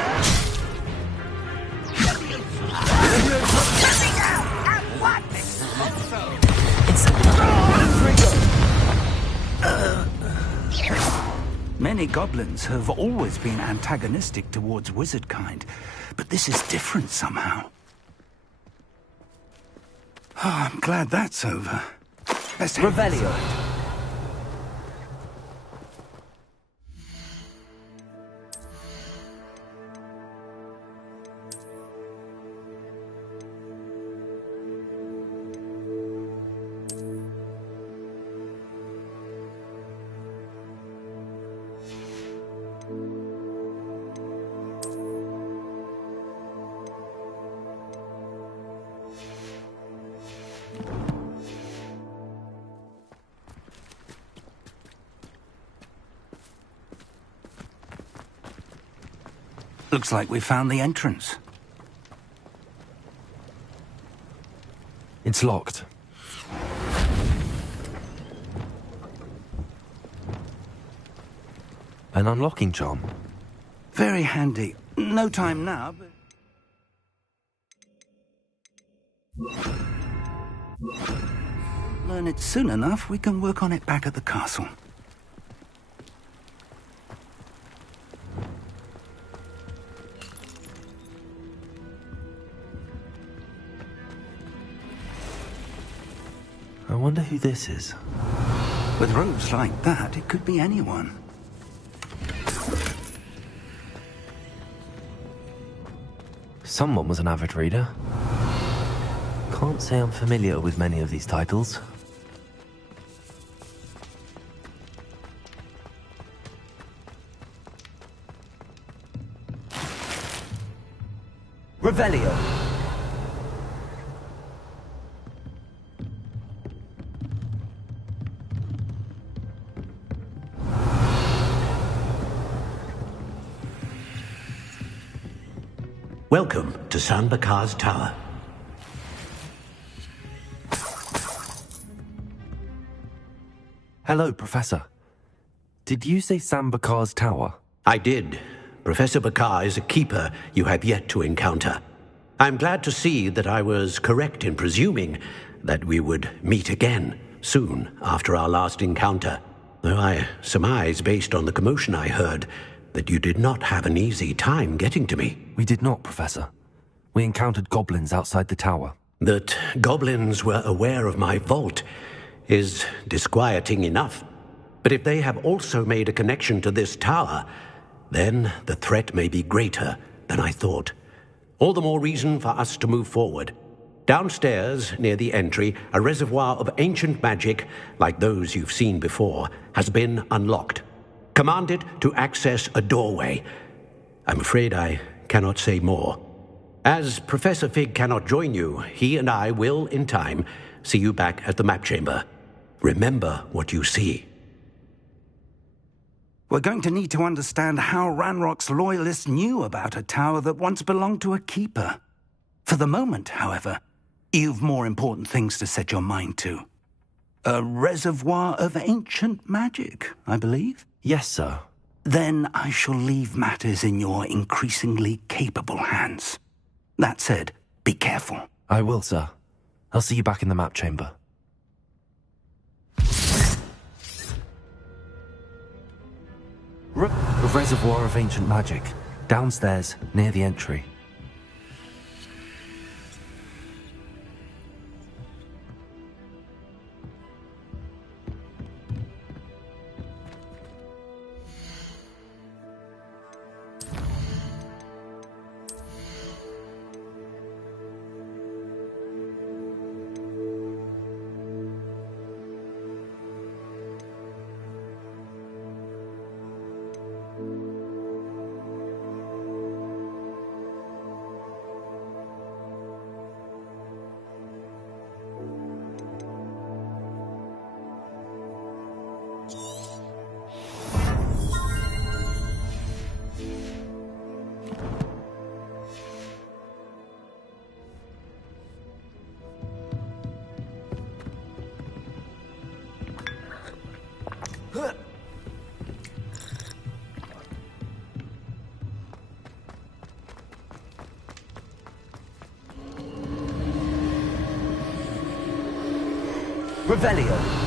Many goblins have always been antagonistic towards wizard kind, but this is different somehow. Oh, I'm glad that's over. Let's head Revelio. inside. Looks like we found the entrance. It's locked. An unlocking charm. Very handy. No time now, but... Learn it soon enough, we can work on it back at the castle. I wonder who this is. With robes like that, it could be anyone. Someone was an avid reader. Can't say I'm familiar with many of these titles. Revelio. Welcome to San Bakar's Tower. Hello, Professor. Did you say San Bakar's Tower? I did. Professor Bakar is a keeper you have yet to encounter. I'm glad to see that I was correct in presuming that we would meet again soon after our last encounter, though I surmise, based on the commotion I heard, that you did not have an easy time getting to me. We did not, Professor. We encountered goblins outside the tower. That goblins were aware of my vault is disquieting enough. But if they have also made a connection to this tower, then the threat may be greater than I thought. All the more reason for us to move forward. Downstairs, near the entry, a reservoir of ancient magic, like those you've seen before, has been unlocked. Command it to access a doorway. I'm afraid I cannot say more. As Professor Fig cannot join you, he and I will, in time, see you back at the map chamber. Remember what you see. We're going to need to understand how Ranrock's loyalists knew about a tower that once belonged to a keeper. For the moment, however, you've more important things to set your mind to. A reservoir of ancient magic, I believe? Yes, sir. Then I shall leave matters in your increasingly capable hands. That said, be careful. I will, sir. I'll see you back in the map chamber. A reservoir of ancient magic. Downstairs, near the entry. Revelio.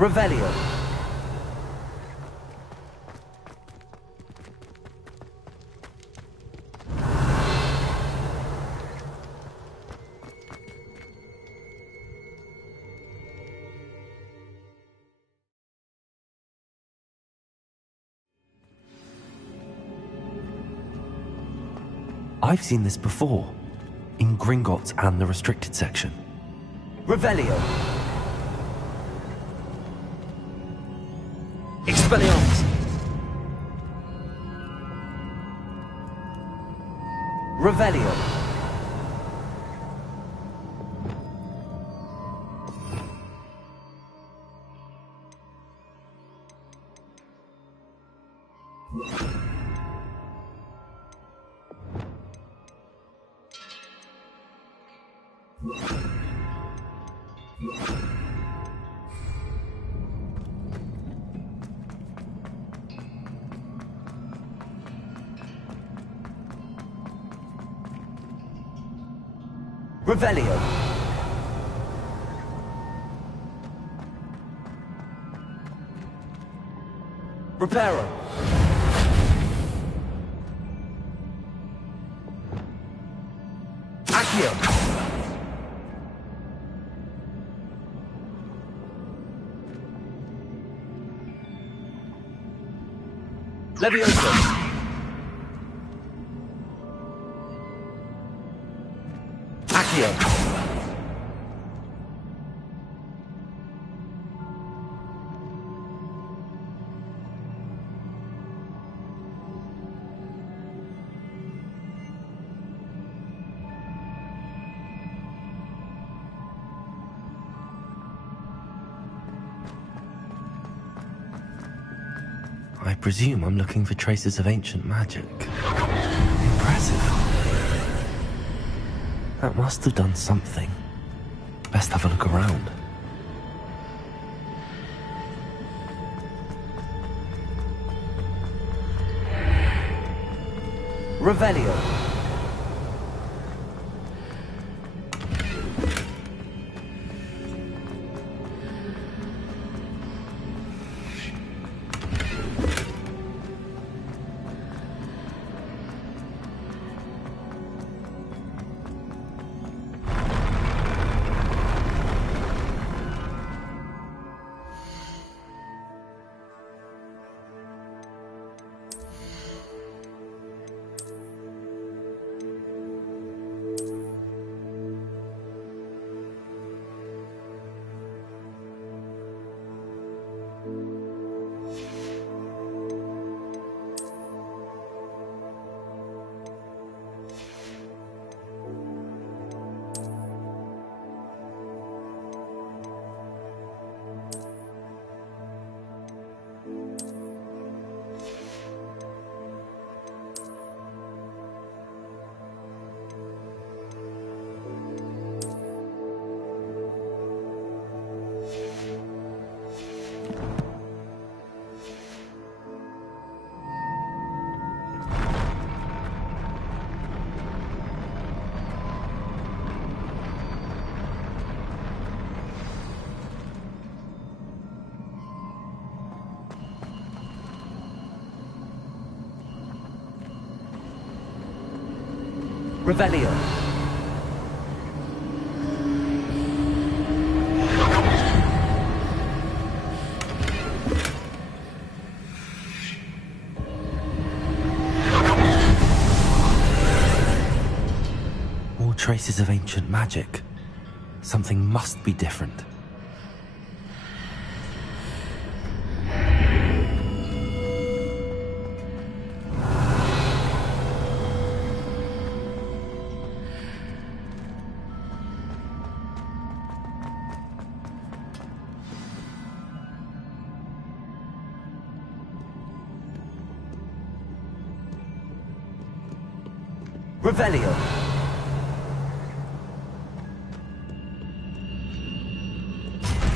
Revelio. I've seen this before, in Gringotts and the restricted section. Revelio. Expelliarmus! Revelio! Revelio. Reparo. Accio. Levioso. Accio. I presume I'm looking for traces of ancient magic. Impressive. That must have done something. Best have a look around. Revelio. Revelio. More traces of ancient magic. Something must be different. Revelio.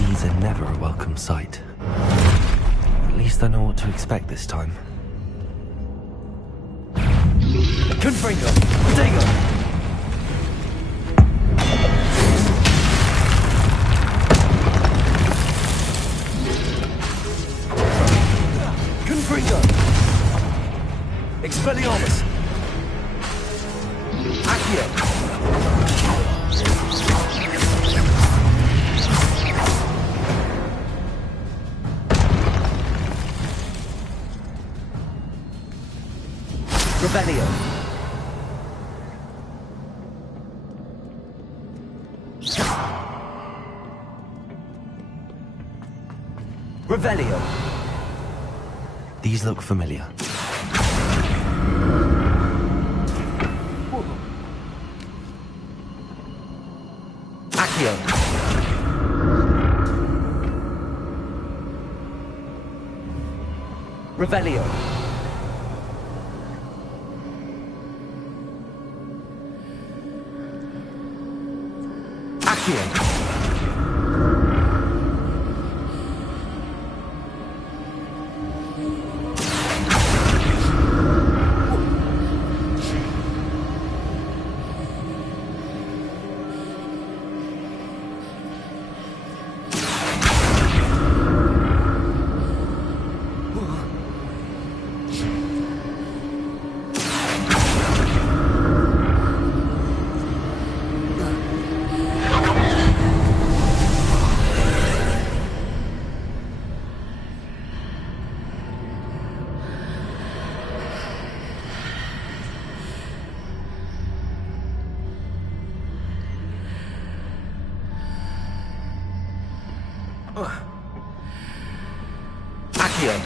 These are never a welcome sight. At least I know what to expect this time. Confringo! Dago! Confringo! Expelliarmus! Accio! Revelio! Revelio! These look familiar. Accio! Revelio! Accio! Accio!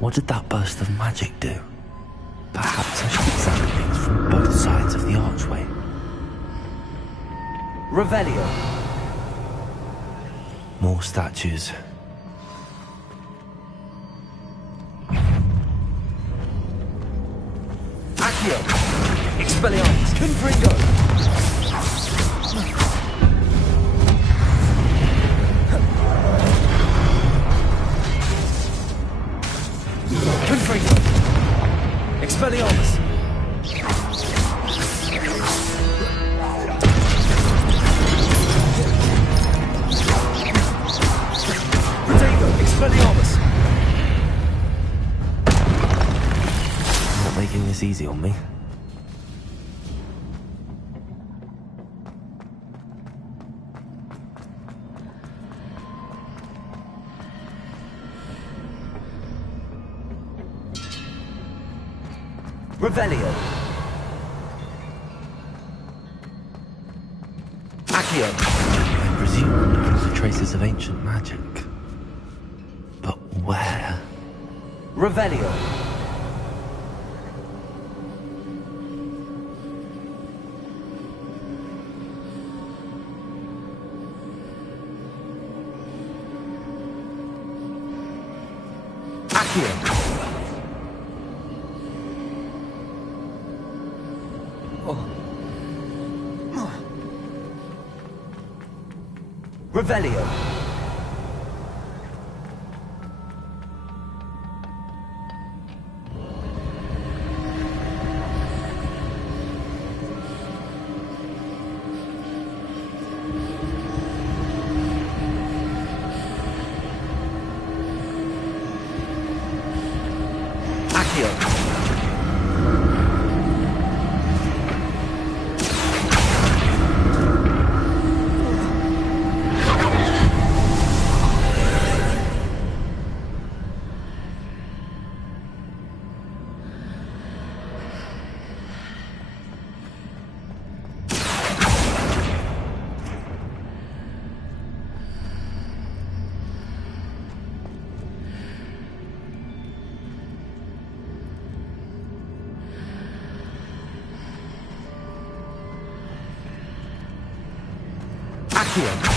What did that burst of magic do? Perhaps I should examine things from both sides of the archway. Revelio! More statues. Accio! Expelliarmus! Confringo! Confringo! Expelliarmus! Protego! Expelliarmus! Not making this easy on me. Revelio. Accio. I presume I'm looking for traces of ancient magic. But where? Revelio. Accio. Revelio. Accio. Accio.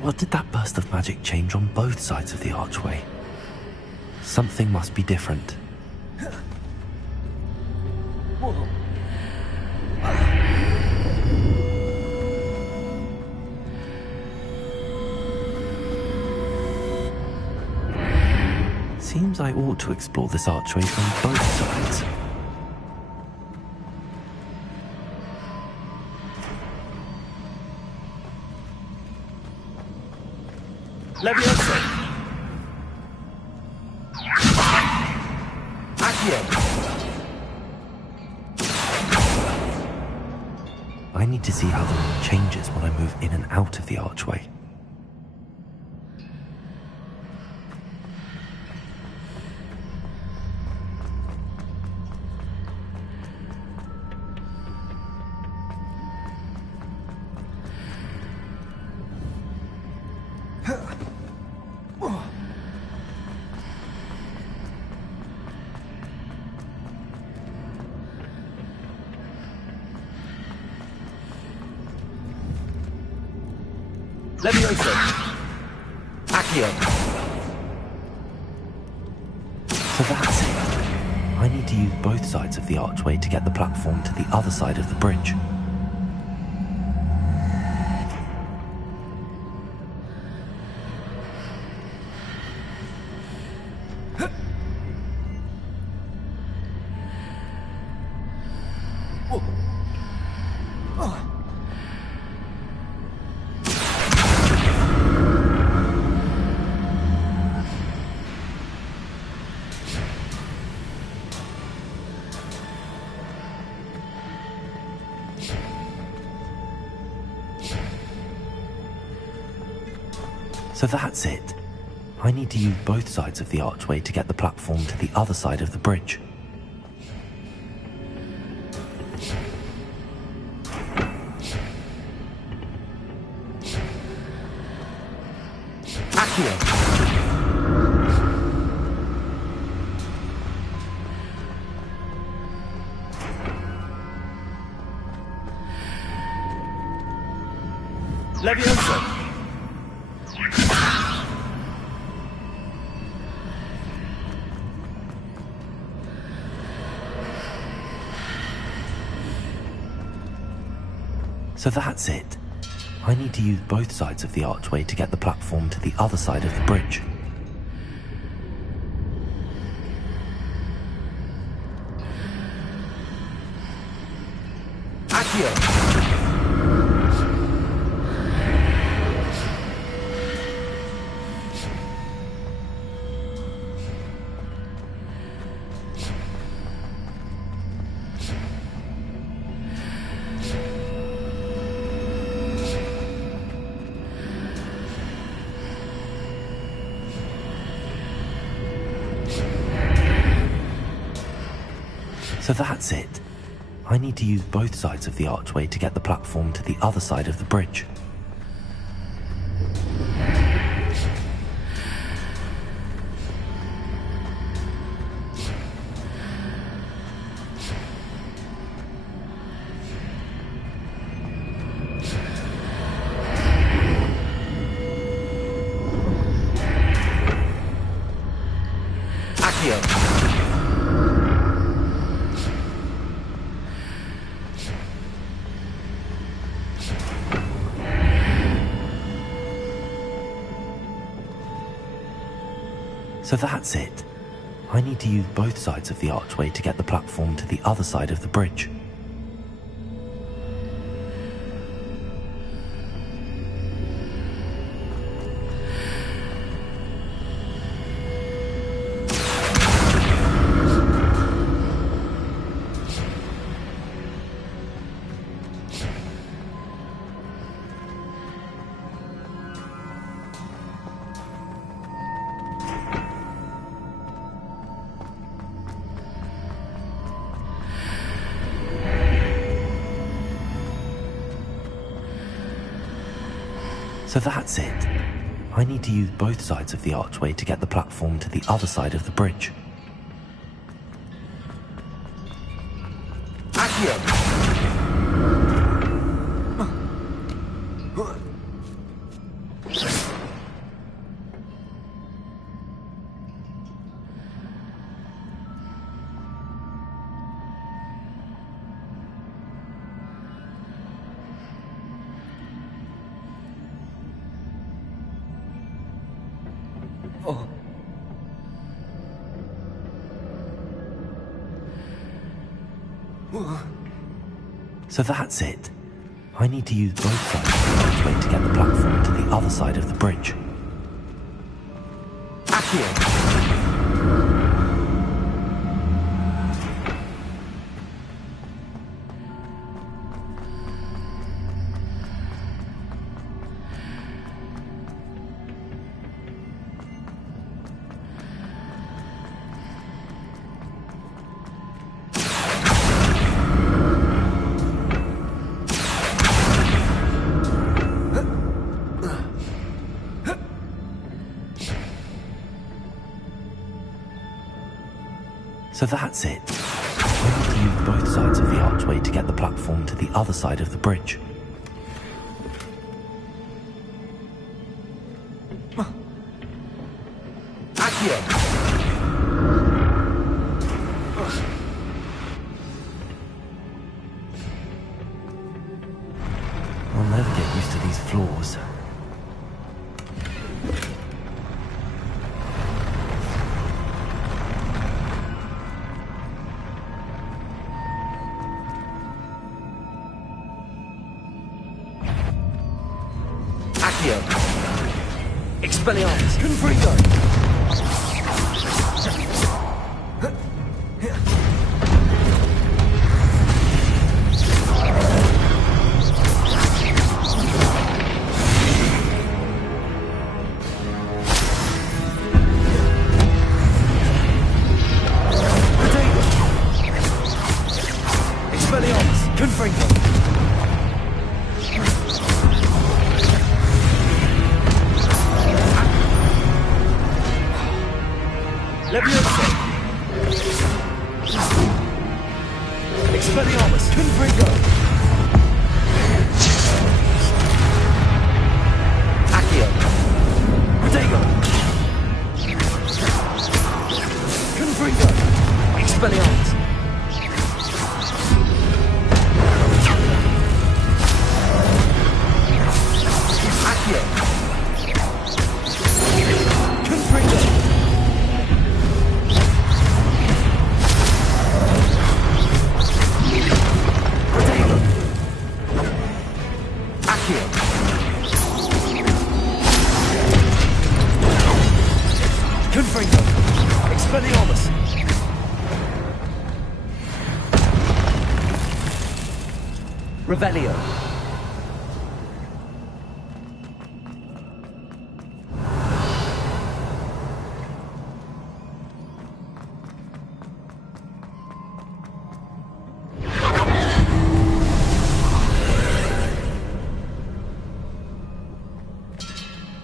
What did that burst of magic change on both sides of the archway? Something must be different. Seems I ought to explore this archway from both sides. Leviosa! Accio! I need to see how the room changes when I move in and out of the archway. Leviosa! Accio! So that's it. I need to use both sides of the archway to get the platform to the other side of the bridge. So that's it. I need to use both sides of the archway to get the platform to the other side of the bridge. Accio! Leviosa! So that's it. I need to use both sides of the archway to get the platform to the other side of the bridge. Accio! So that's it. I need to use both sides of the archway to get the platform to the other side of the bridge. Accio! So that's it. I need to use both sides of the archway to get the platform to the other side of the bridge. So that's it. I need to use both sides of the archway to get the platform to the other side of the bridge. Accio! So that's it. I need to use both sides of the archway to get the platform to the other side of the bridge. Accio. So that's it. I need to use both sides of the archway to get the platform to the other side of the bridge. Accio. I'll never get used to these floors. Accio. Expelliarmus. Confringo. Expelliarmus. Confringo. Levioso! Expelliarmus! Confringo! Accio! Protego! Confringo! Expelliarmus! Accio! Confringo! Confringo! Expelliarmus! Revelio!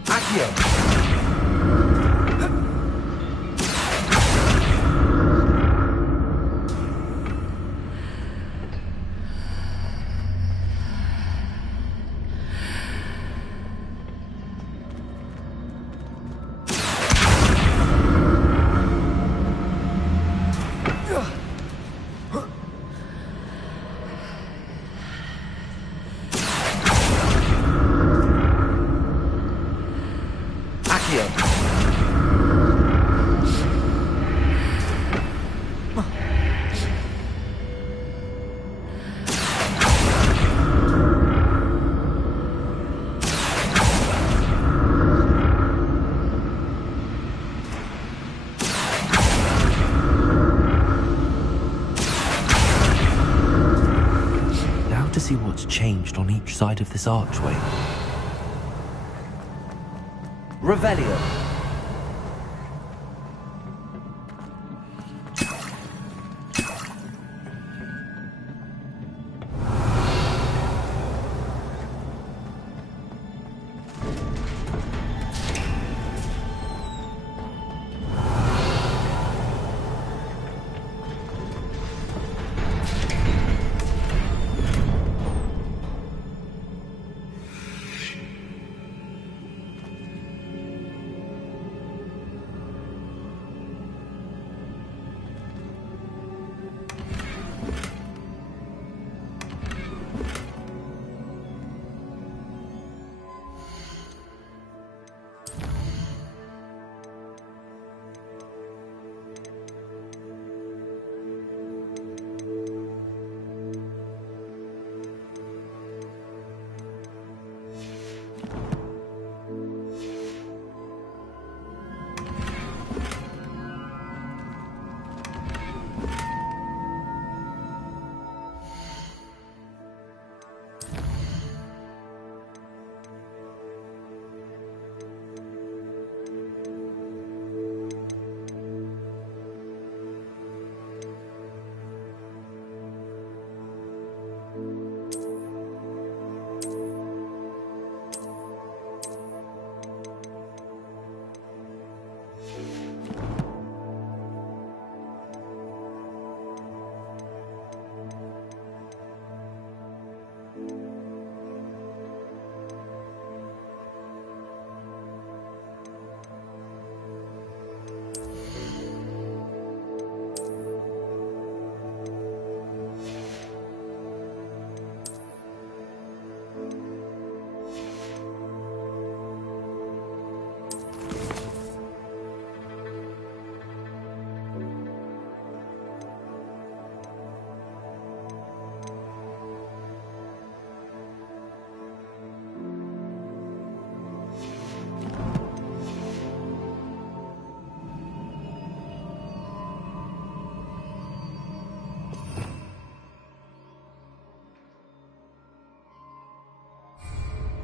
Accio! To see what's changed on each side of this archway. Revelio!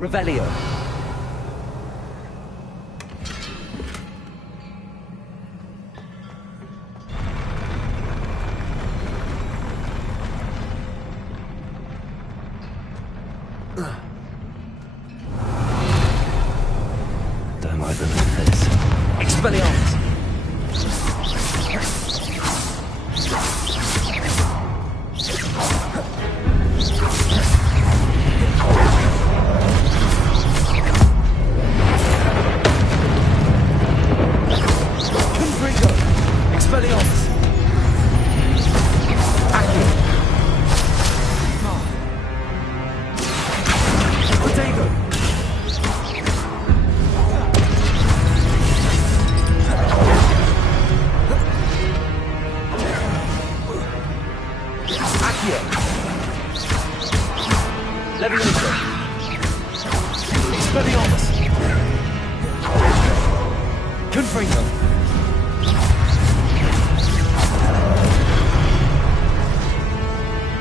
Revelio. Don't like the look of this. Expelliarmus. Confringo. Expelliarmus. Accio. Potato. Levioso. Expelliarmus. Confringo.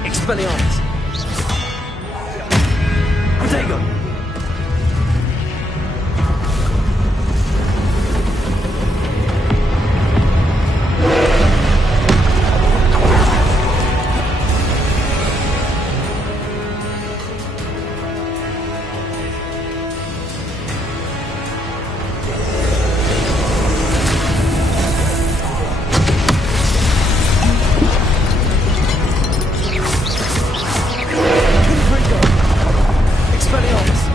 Expelliarmus. Protego. Expelliarmus!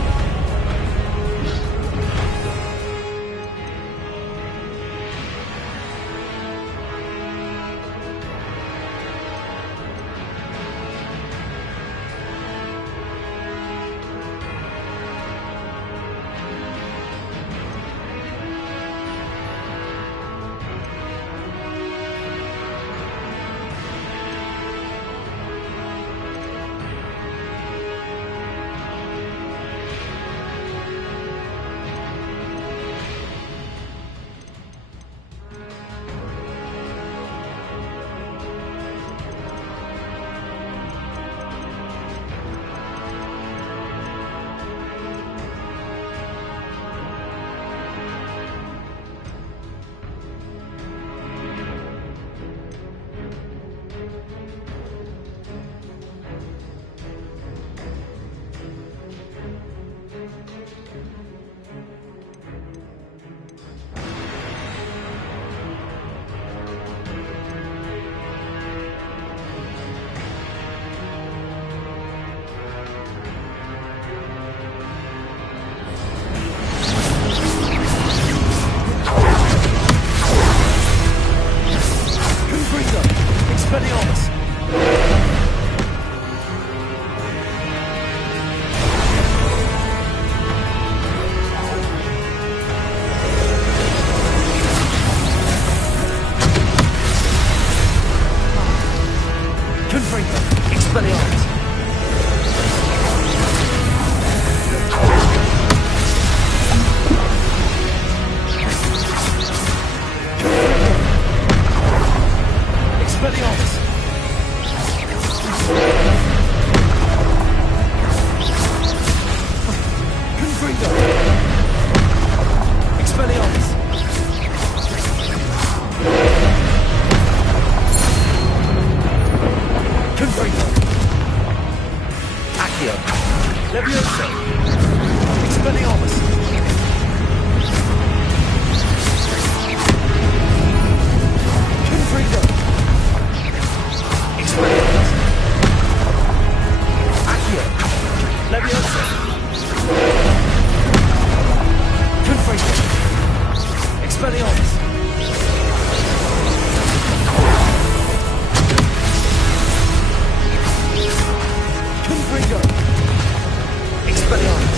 Confringo! Expelliarmus! Expelliarmus! Confringo! Expelliarmus! Confringo! Accio! Levioso! Expelliarmus! Confringo! Expelliarmus! Accio! Levioso! Confringo! Expelliarmus! Confringo! Expelliarmus!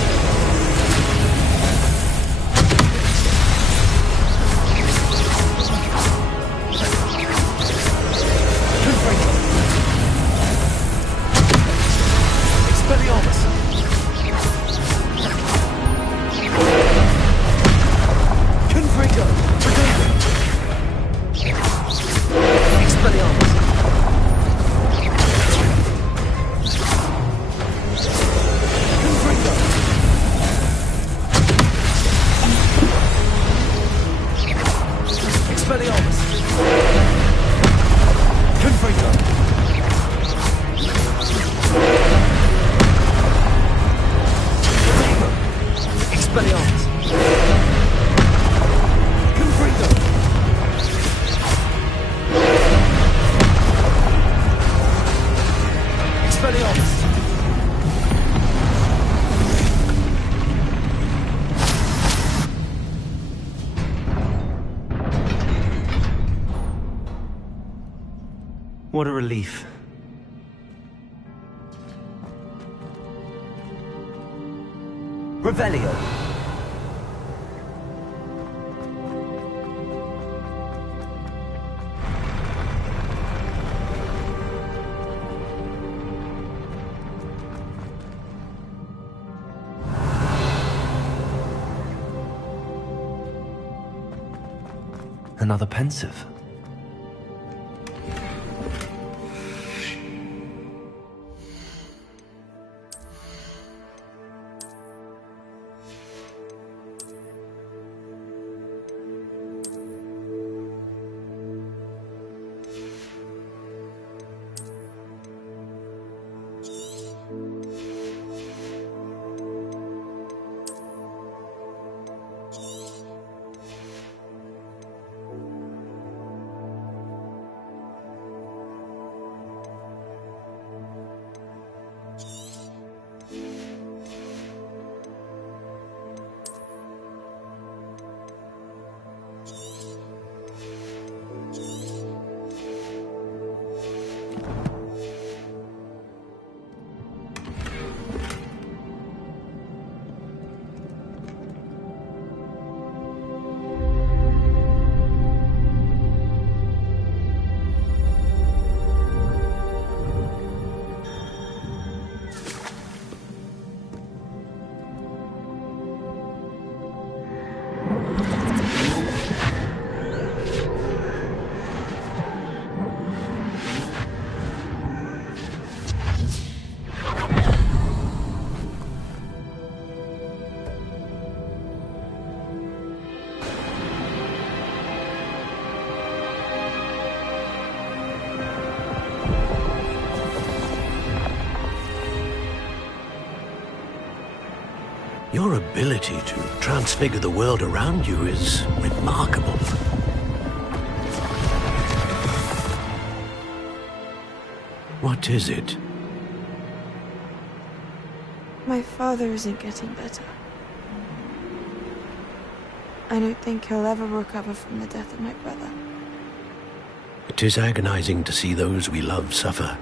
Expelliarmus! Confringo! Expelliarmus! What a relief. Revelio! Another pensive. Your ability to transfigure the world around you is remarkable. What is it? My father isn't getting better. I don't think he'll ever recover from the death of my brother. It is agonizing to see those we love suffer.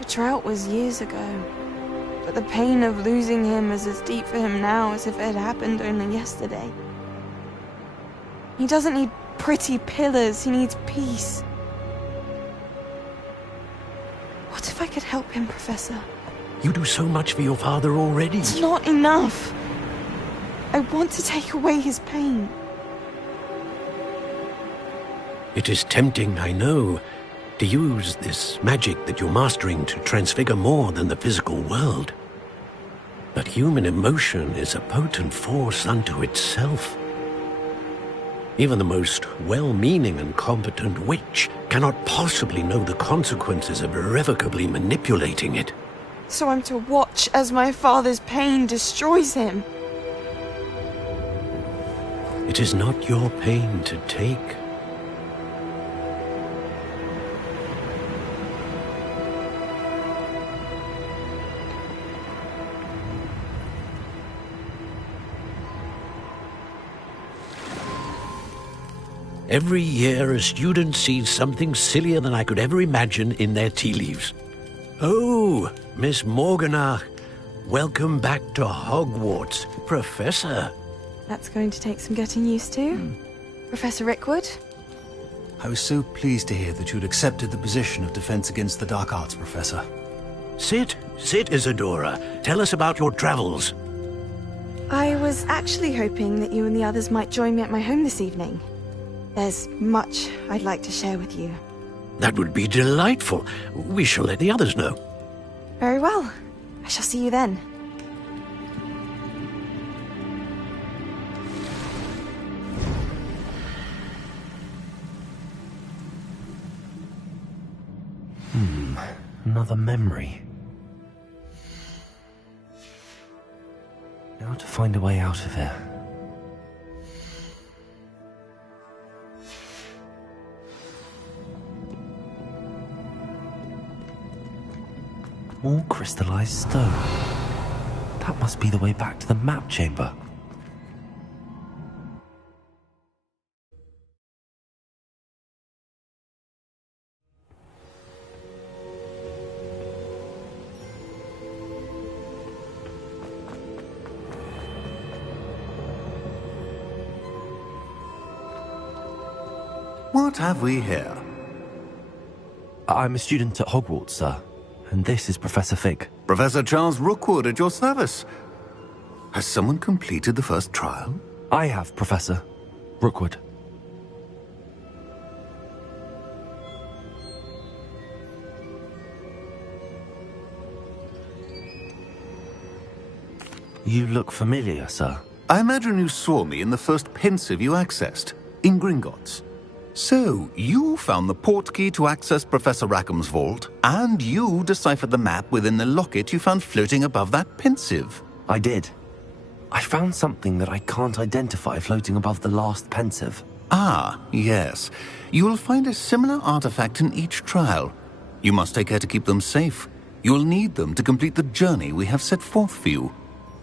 The drought was years ago, but the pain of losing him is as deep for him now as if it had happened only yesterday. He doesn't need pretty pillars, he needs peace. What if I could help him, Professor? You do so much for your father already. It's not enough. I want to take away his pain. It is tempting, I know, to use this magic that you're mastering to transfigure more than the physical world. But human emotion is a potent force unto itself. Even the most well-meaning and competent witch cannot possibly know the consequences of irrevocably manipulating it. So I'm to watch as my father's pain destroys him. It is not your pain to take. Every year, a student sees something sillier than I could ever imagine in their tea leaves. Oh, Miss Morganach, welcome back to Hogwarts, Professor. That's going to take some getting used to. Professor Rickwood? I was so pleased to hear that you'd accepted the position of Defense Against the Dark Arts, Professor. Sit, Isadora. Tell us about your travels. I was actually hoping that you and the others might join me at my home this evening. There's much I'd like to share with you. That would be delightful. We shall let the others know. Very well. I shall see you then. Another memory. Now to find a way out of here. More crystallized stone. That must be the way back to the map chamber. What have we here? I'm a student at Hogwarts, sir, and this is Professor Fig. Professor Charles Rookwood at your service. Has someone completed the first trial? I have, Professor Rookwood. You look familiar, sir. I imagine you saw me in the first pensive you accessed, in Gringotts. So, you found the portkey to access Professor Rackham's vault, and you deciphered the map within the locket you found floating above that pensive. I did. I found something that I can't identify floating above the last pensive. Ah, yes. You will find a similar artifact in each trial. You must take care to keep them safe. You will need them to complete the journey we have set forth for you.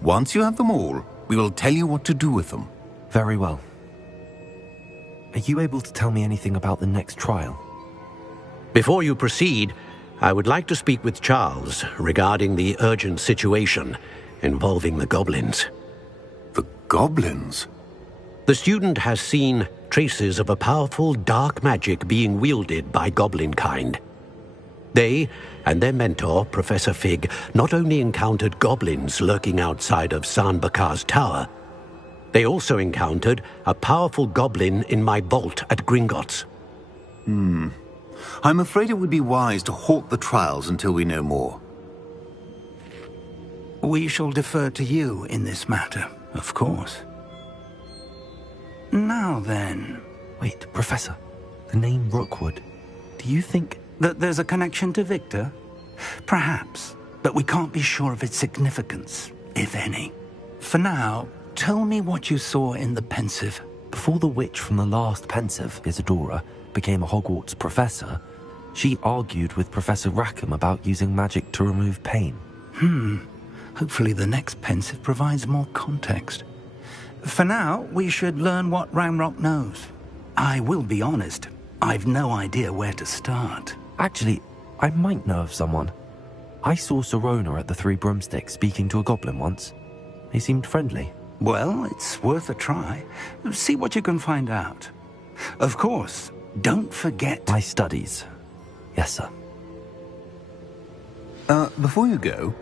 Once you have them all, we will tell you what to do with them. Very well. Are you able to tell me anything about the next trial? Before you proceed, I would like to speak with Charles regarding the urgent situation involving the goblins. The goblins? The student has seen traces of a powerful dark magic being wielded by goblin kind. They and their mentor, Professor Fig, not only encountered goblins lurking outside of San Bakar's tower, they also encountered a powerful goblin in my vault at Gringotts. I'm afraid it would be wise to halt the trials until we know more. We shall defer to you in this matter, of course. Now then... Wait, Professor. The name Rookwood. Do you think... that there's a connection to Victor? Perhaps, but we can't be sure of its significance, if any. For now, tell me what you saw in the pensive. Before the witch from the last pensive, Isadora, became a Hogwarts professor, she argued with Professor Rackham about using magic to remove pain. Hopefully the next pensive provides more context. For now, we should learn what Ranrock knows. I will be honest, I've no idea where to start. Actually, I might know of someone. I saw Serona at the Three Broomsticks speaking to a goblin once. He seemed friendly. Well, it's worth a try. See what you can find out. Of course, don't forget... my studies. Yes, sir. Before you go...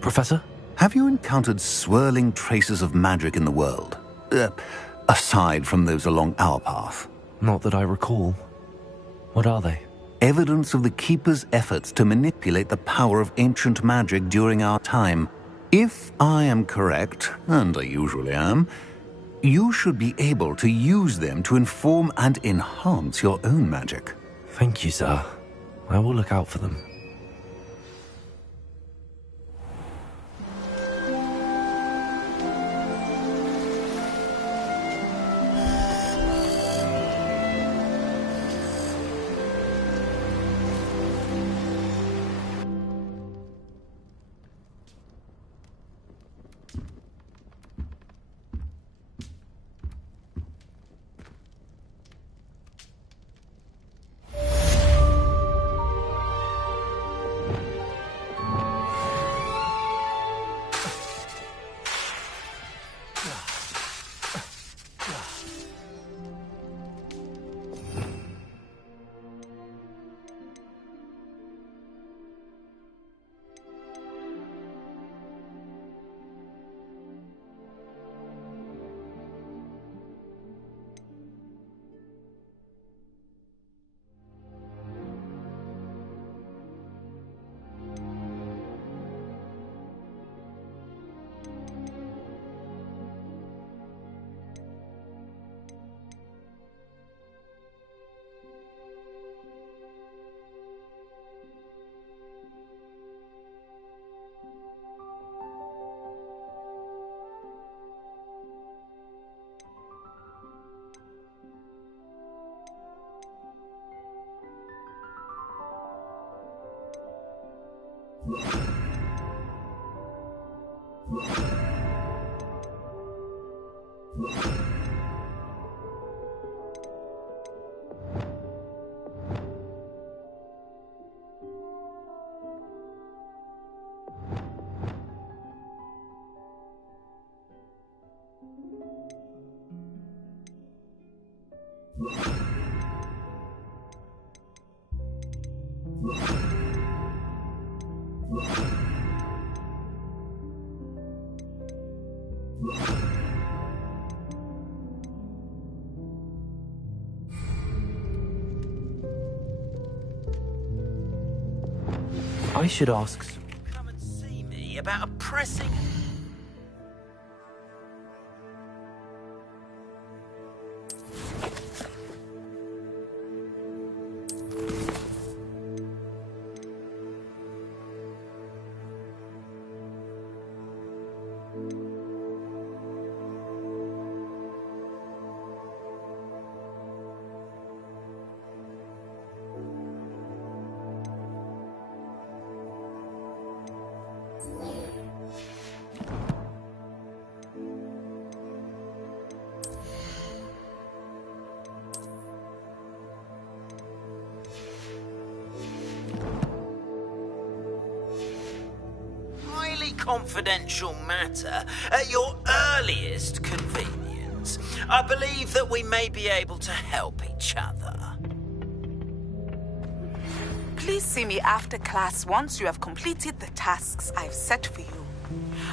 Professor? Have you encountered swirling traces of magic in the world? Aside from those along our path? Not that I recall. What are they? Evidence of the Keeper's efforts to manipulate the power of ancient magic during our time. If I am correct, and I usually am, you should be able to use them to inform and enhance your own magic. Thank you, sir. I will look out for them. I should ask. Come and see me about a pressing... confidential matter at your earliest convenience. I believe that we may be able to help each other. Please see me after class once you have completed the tasks I've set for you.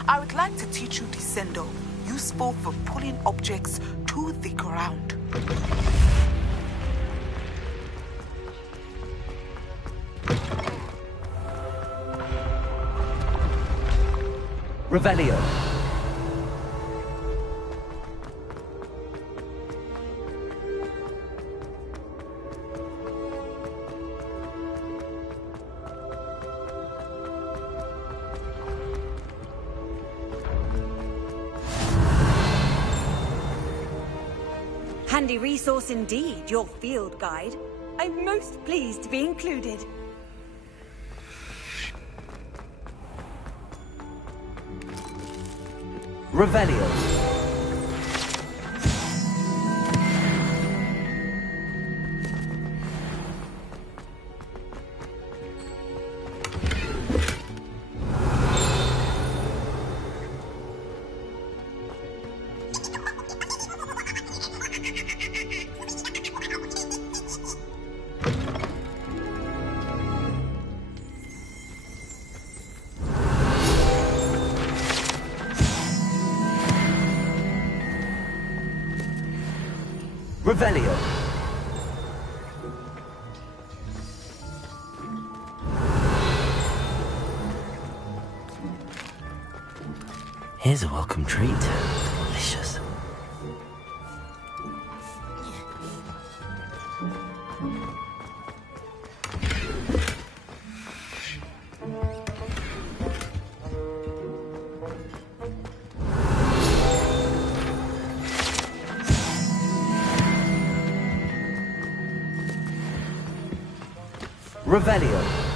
I would like to teach you Descendo, useful for pulling objects to the ground. Revelio. Handy resource indeed, your field guide. I'm most pleased to be included. Revelio. Revelio. Here's a welcome treat. Delicious. Revelio.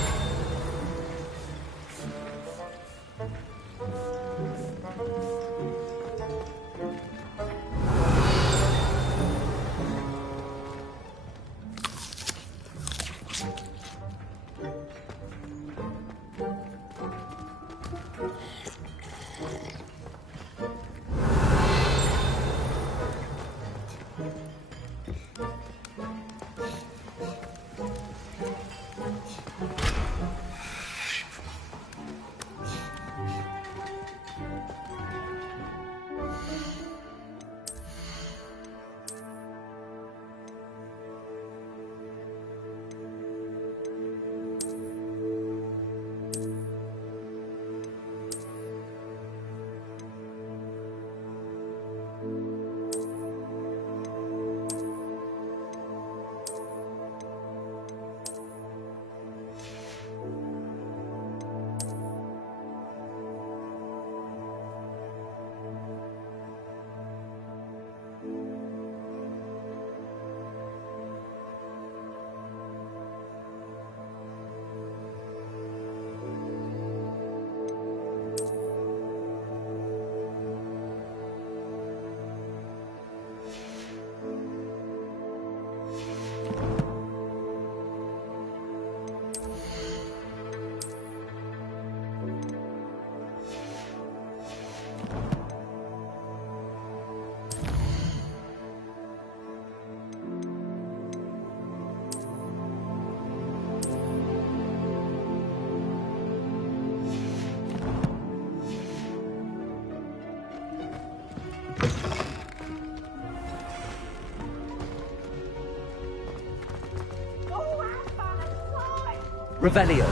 Revelio.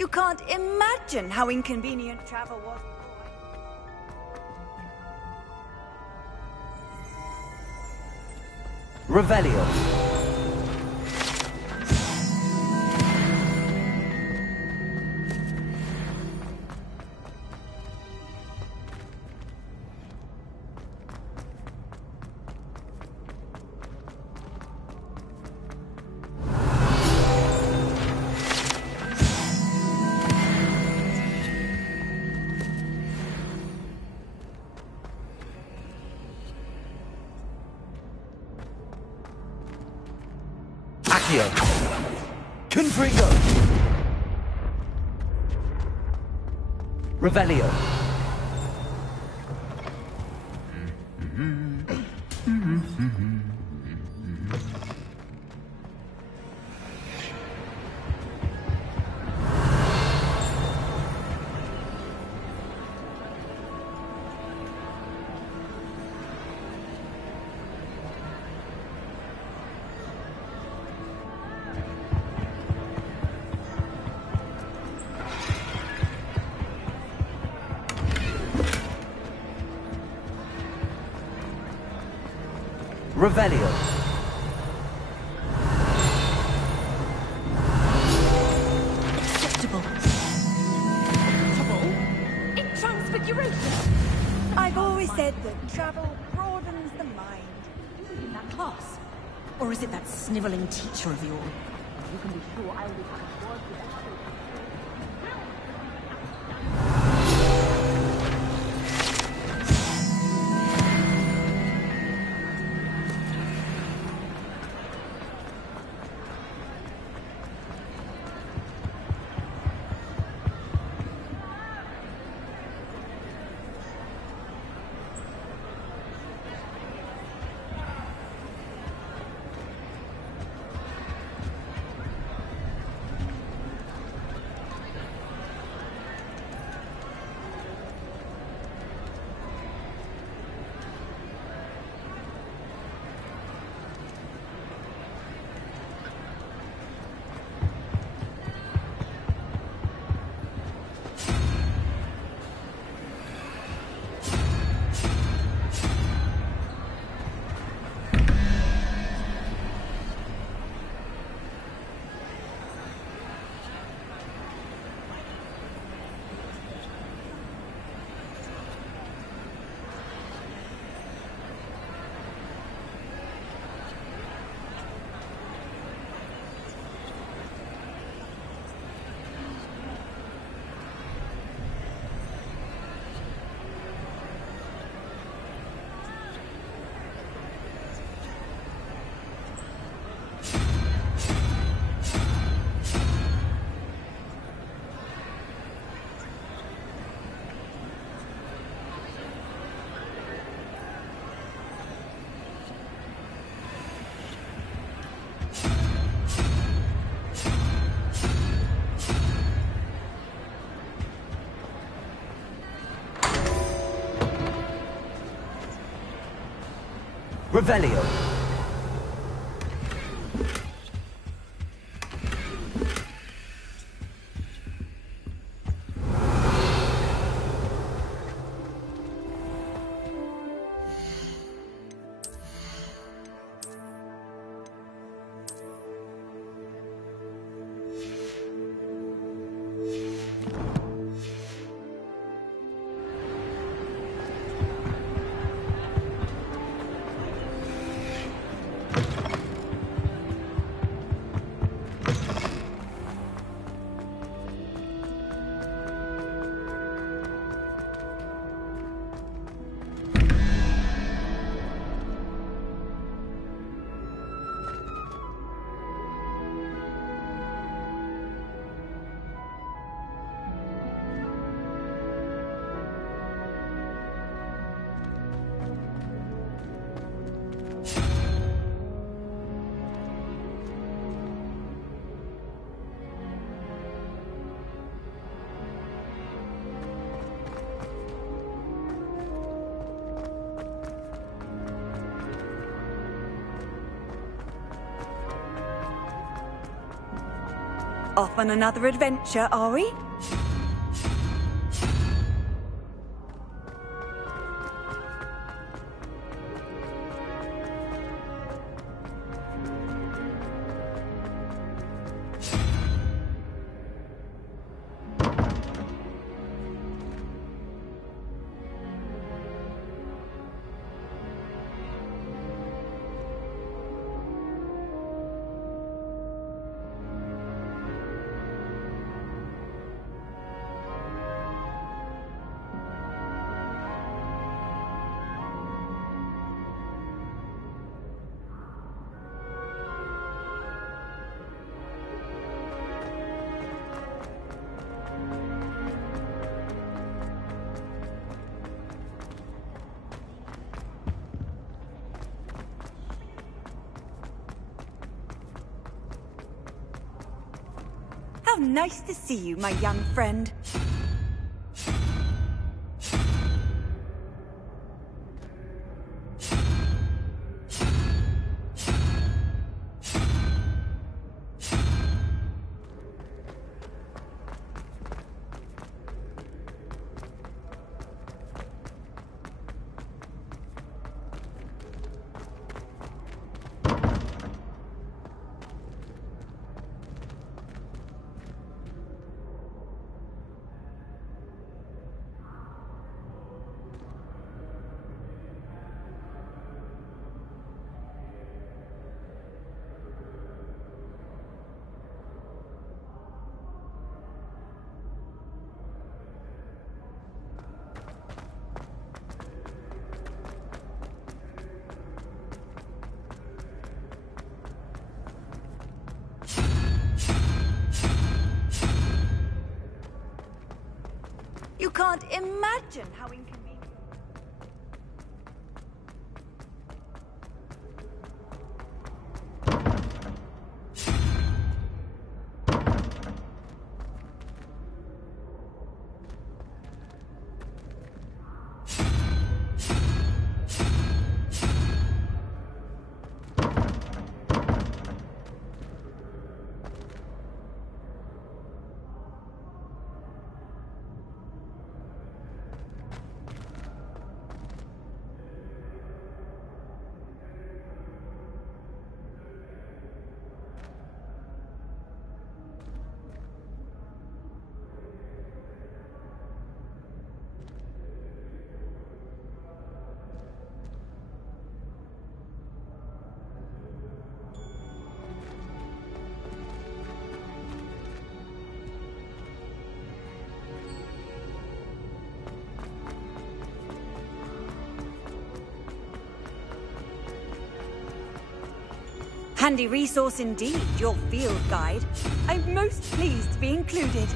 You can't imagine how inconvenient travel was. Revelio. Confringo! Revelio! Revelio. Acceptable. In transfiguration. I've always said that travel broadens the mind. In that class. Or is it that snivelling teacher of yours? You can be sure I will be having words with that other. Revelio. Off on another adventure, are we? How nice to see you, my young friend. You can't imagine how inconvenient. Handy resource indeed, your field guide. I'm most pleased to be included.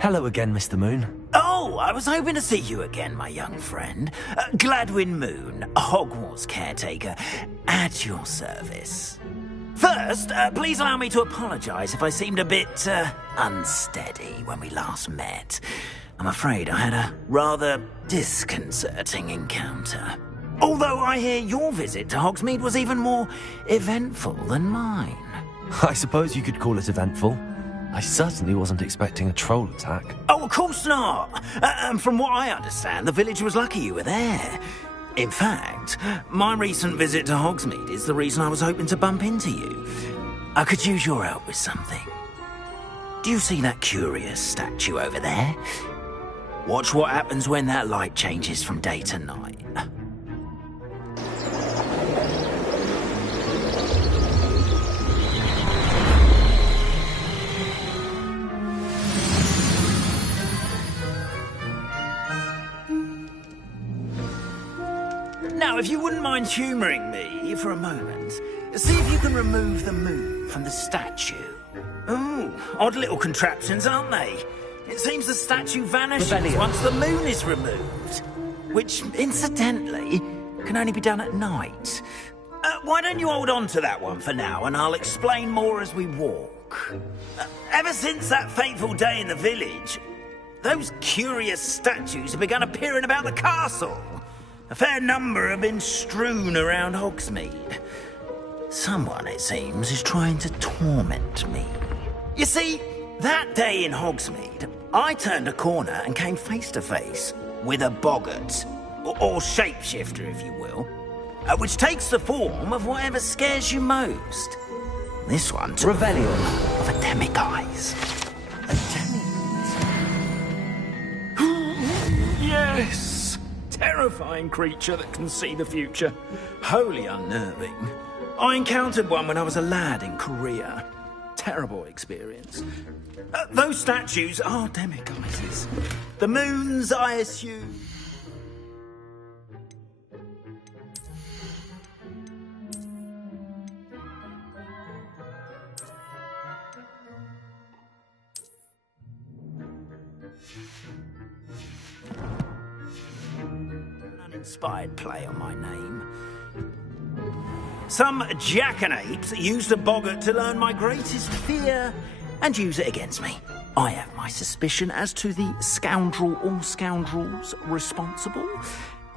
Hello again, Mr. Moon. Oh, I was hoping to see you again, my young friend. Gladwin Moon, Hogwarts caretaker, at your service. First, please allow me to apologise if I seemed a bit, unsteady when we last met. I'm afraid I had a rather disconcerting encounter. Although I hear your visit to Hogsmeade was even more eventful than mine. I suppose you could call it eventful. I certainly wasn't expecting a troll attack. Oh, of course not. And from what I understand, the village was lucky you were there. In fact, my recent visit to Hogsmeade is the reason I was hoping to bump into you. I could use your help with something. Do you see that curious statue over there? Watch what happens when that light changes from day to night. Now, if you wouldn't mind humouring me for a moment, see if you can remove the moon from the statue. Ooh, odd little contraptions, aren't they? It seems the statue vanishes once the moon is removed. Which, incidentally, can only be done at night. Why don't you hold on to that one for now, and I'll explain more as we walk. Ever since that fateful day in the village, those curious statues have begun appearing about the castle. A fair number have been strewn around Hogsmeade. Someone, it seems, is trying to torment me. You see, that day in Hogsmeade, I turned a corner and came face to face with a boggart, or shapeshifter, if you will, which takes the form of whatever scares you most. This one took the form of a demiguise. A demiguise? Yes! Terrifying creature that can see the future. Wholly unnerving. I encountered one when I was a lad in Korea. Terrible experience. Those statues are demiguises. The moons, I assume. Inspired play on my name. Some jackanapes used a boggart to learn my greatest fear and use it against me. I have my suspicion as to the scoundrel or scoundrels responsible.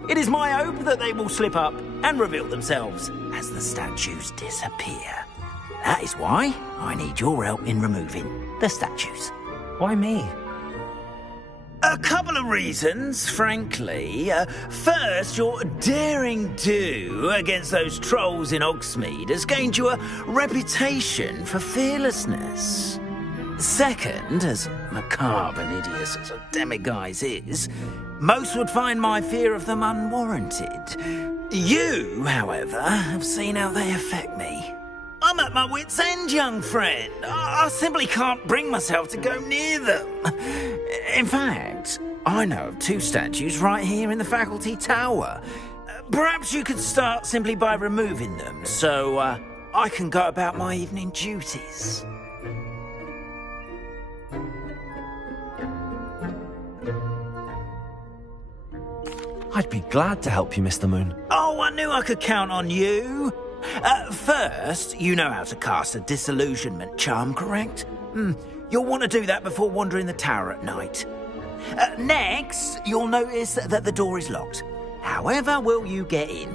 It is my hope that they will slip up and reveal themselves as the statues disappear. That is why I need your help in removing the statues. Why me? A couple of reasons, frankly. First, your daring do against those trolls in Hogsmeade has gained you a reputation for fearlessness. Second, as macabre and hideous as a demiguise is, most would find my fear of them unwarranted. You, however, have seen how they affect me. I'm at my wit's end, young friend. I simply can't bring myself to go near them. In fact, I know of 2 statues right here in the faculty tower. Perhaps you could start simply by removing them, so I can go about my evening duties. I'd be glad to help you, Mr. Moon. Oh, I knew I could count on you. First, you know how to cast a disillusionment charm, correct? You'll want to do that before wandering the tower at night. Next, you'll notice that the door is locked. However will you get in?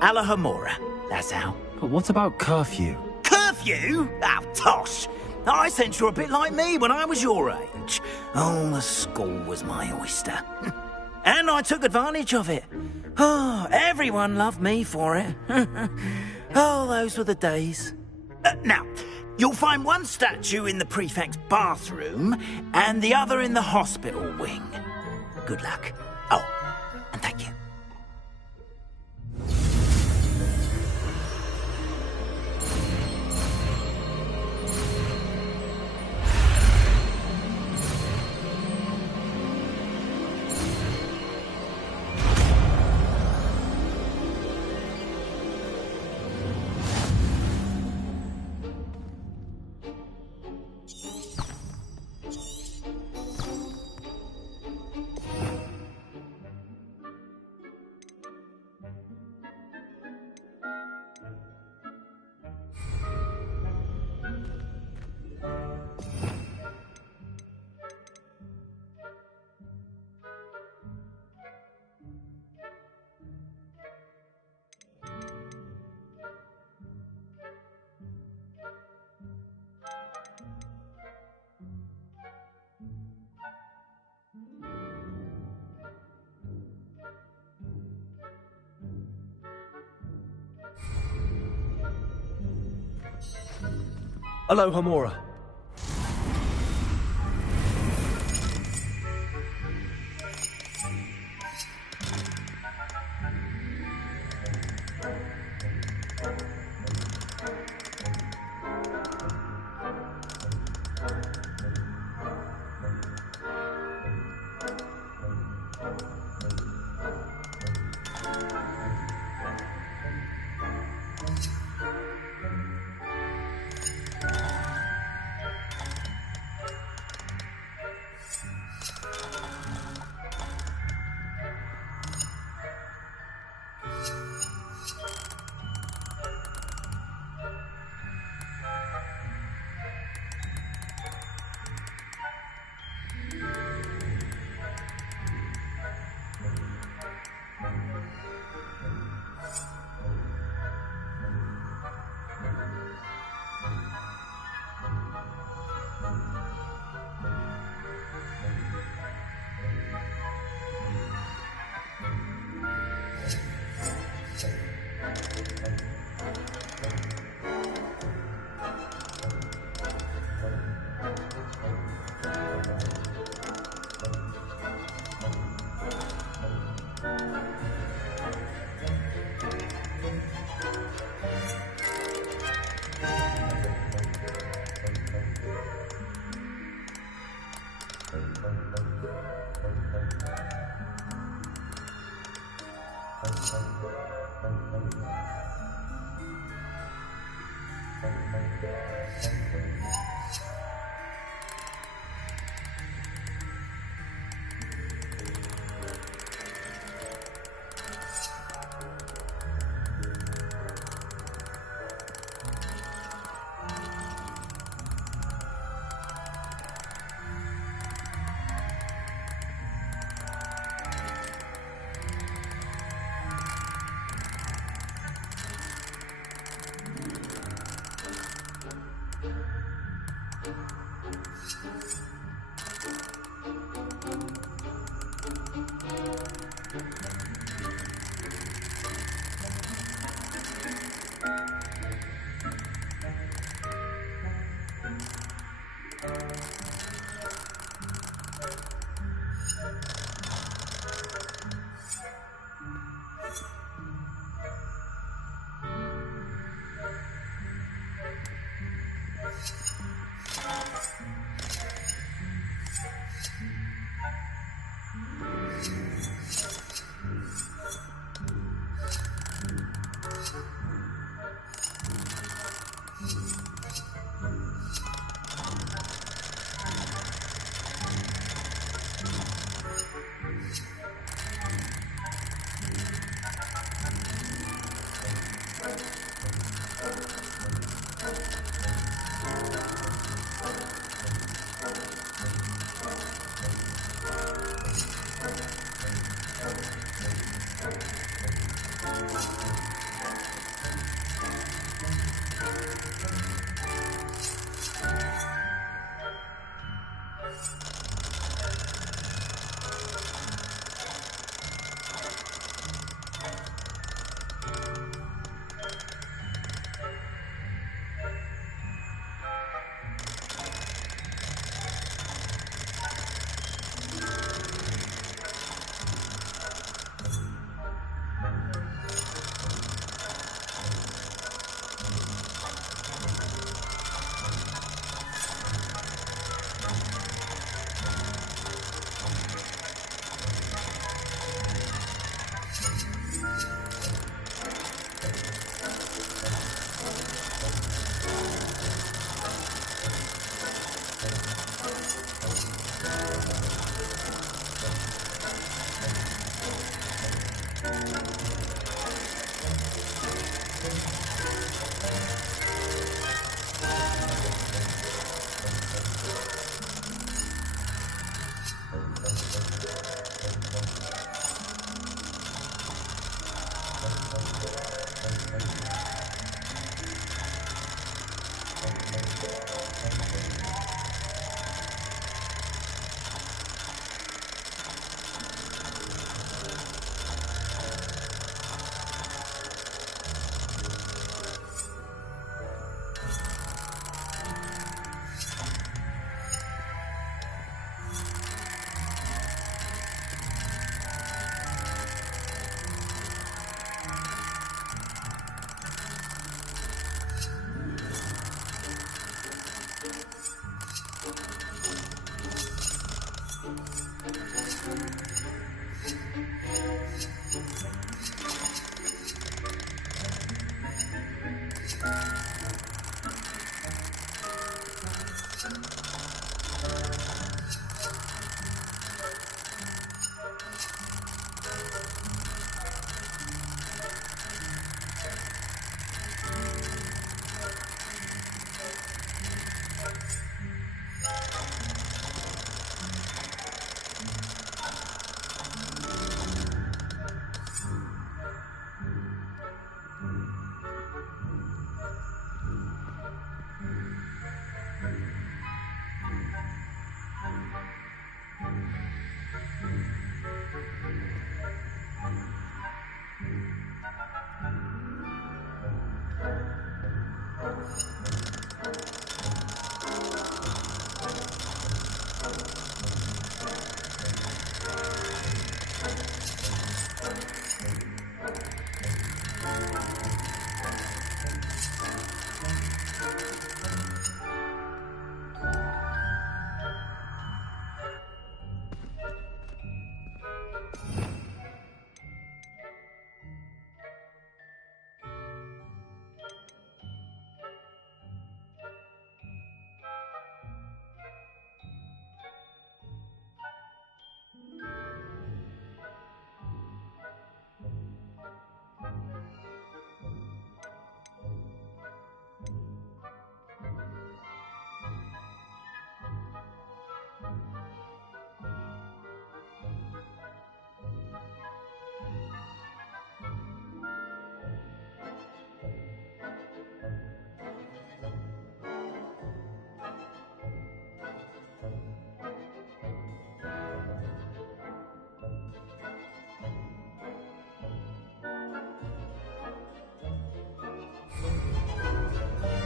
Alahomora, that's how. But what about curfew? Curfew? Oh, tosh. I sense you're a bit like me when I was your age. Oh, the school was my oyster. And I took advantage of it. Oh, everyone loved me for it. Oh, those were the days. Now, you'll find one statue in the prefect's bathroom and the other in the hospital wing. Good luck. Oh, and thank you. Alohomora.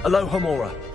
Aloha Mora.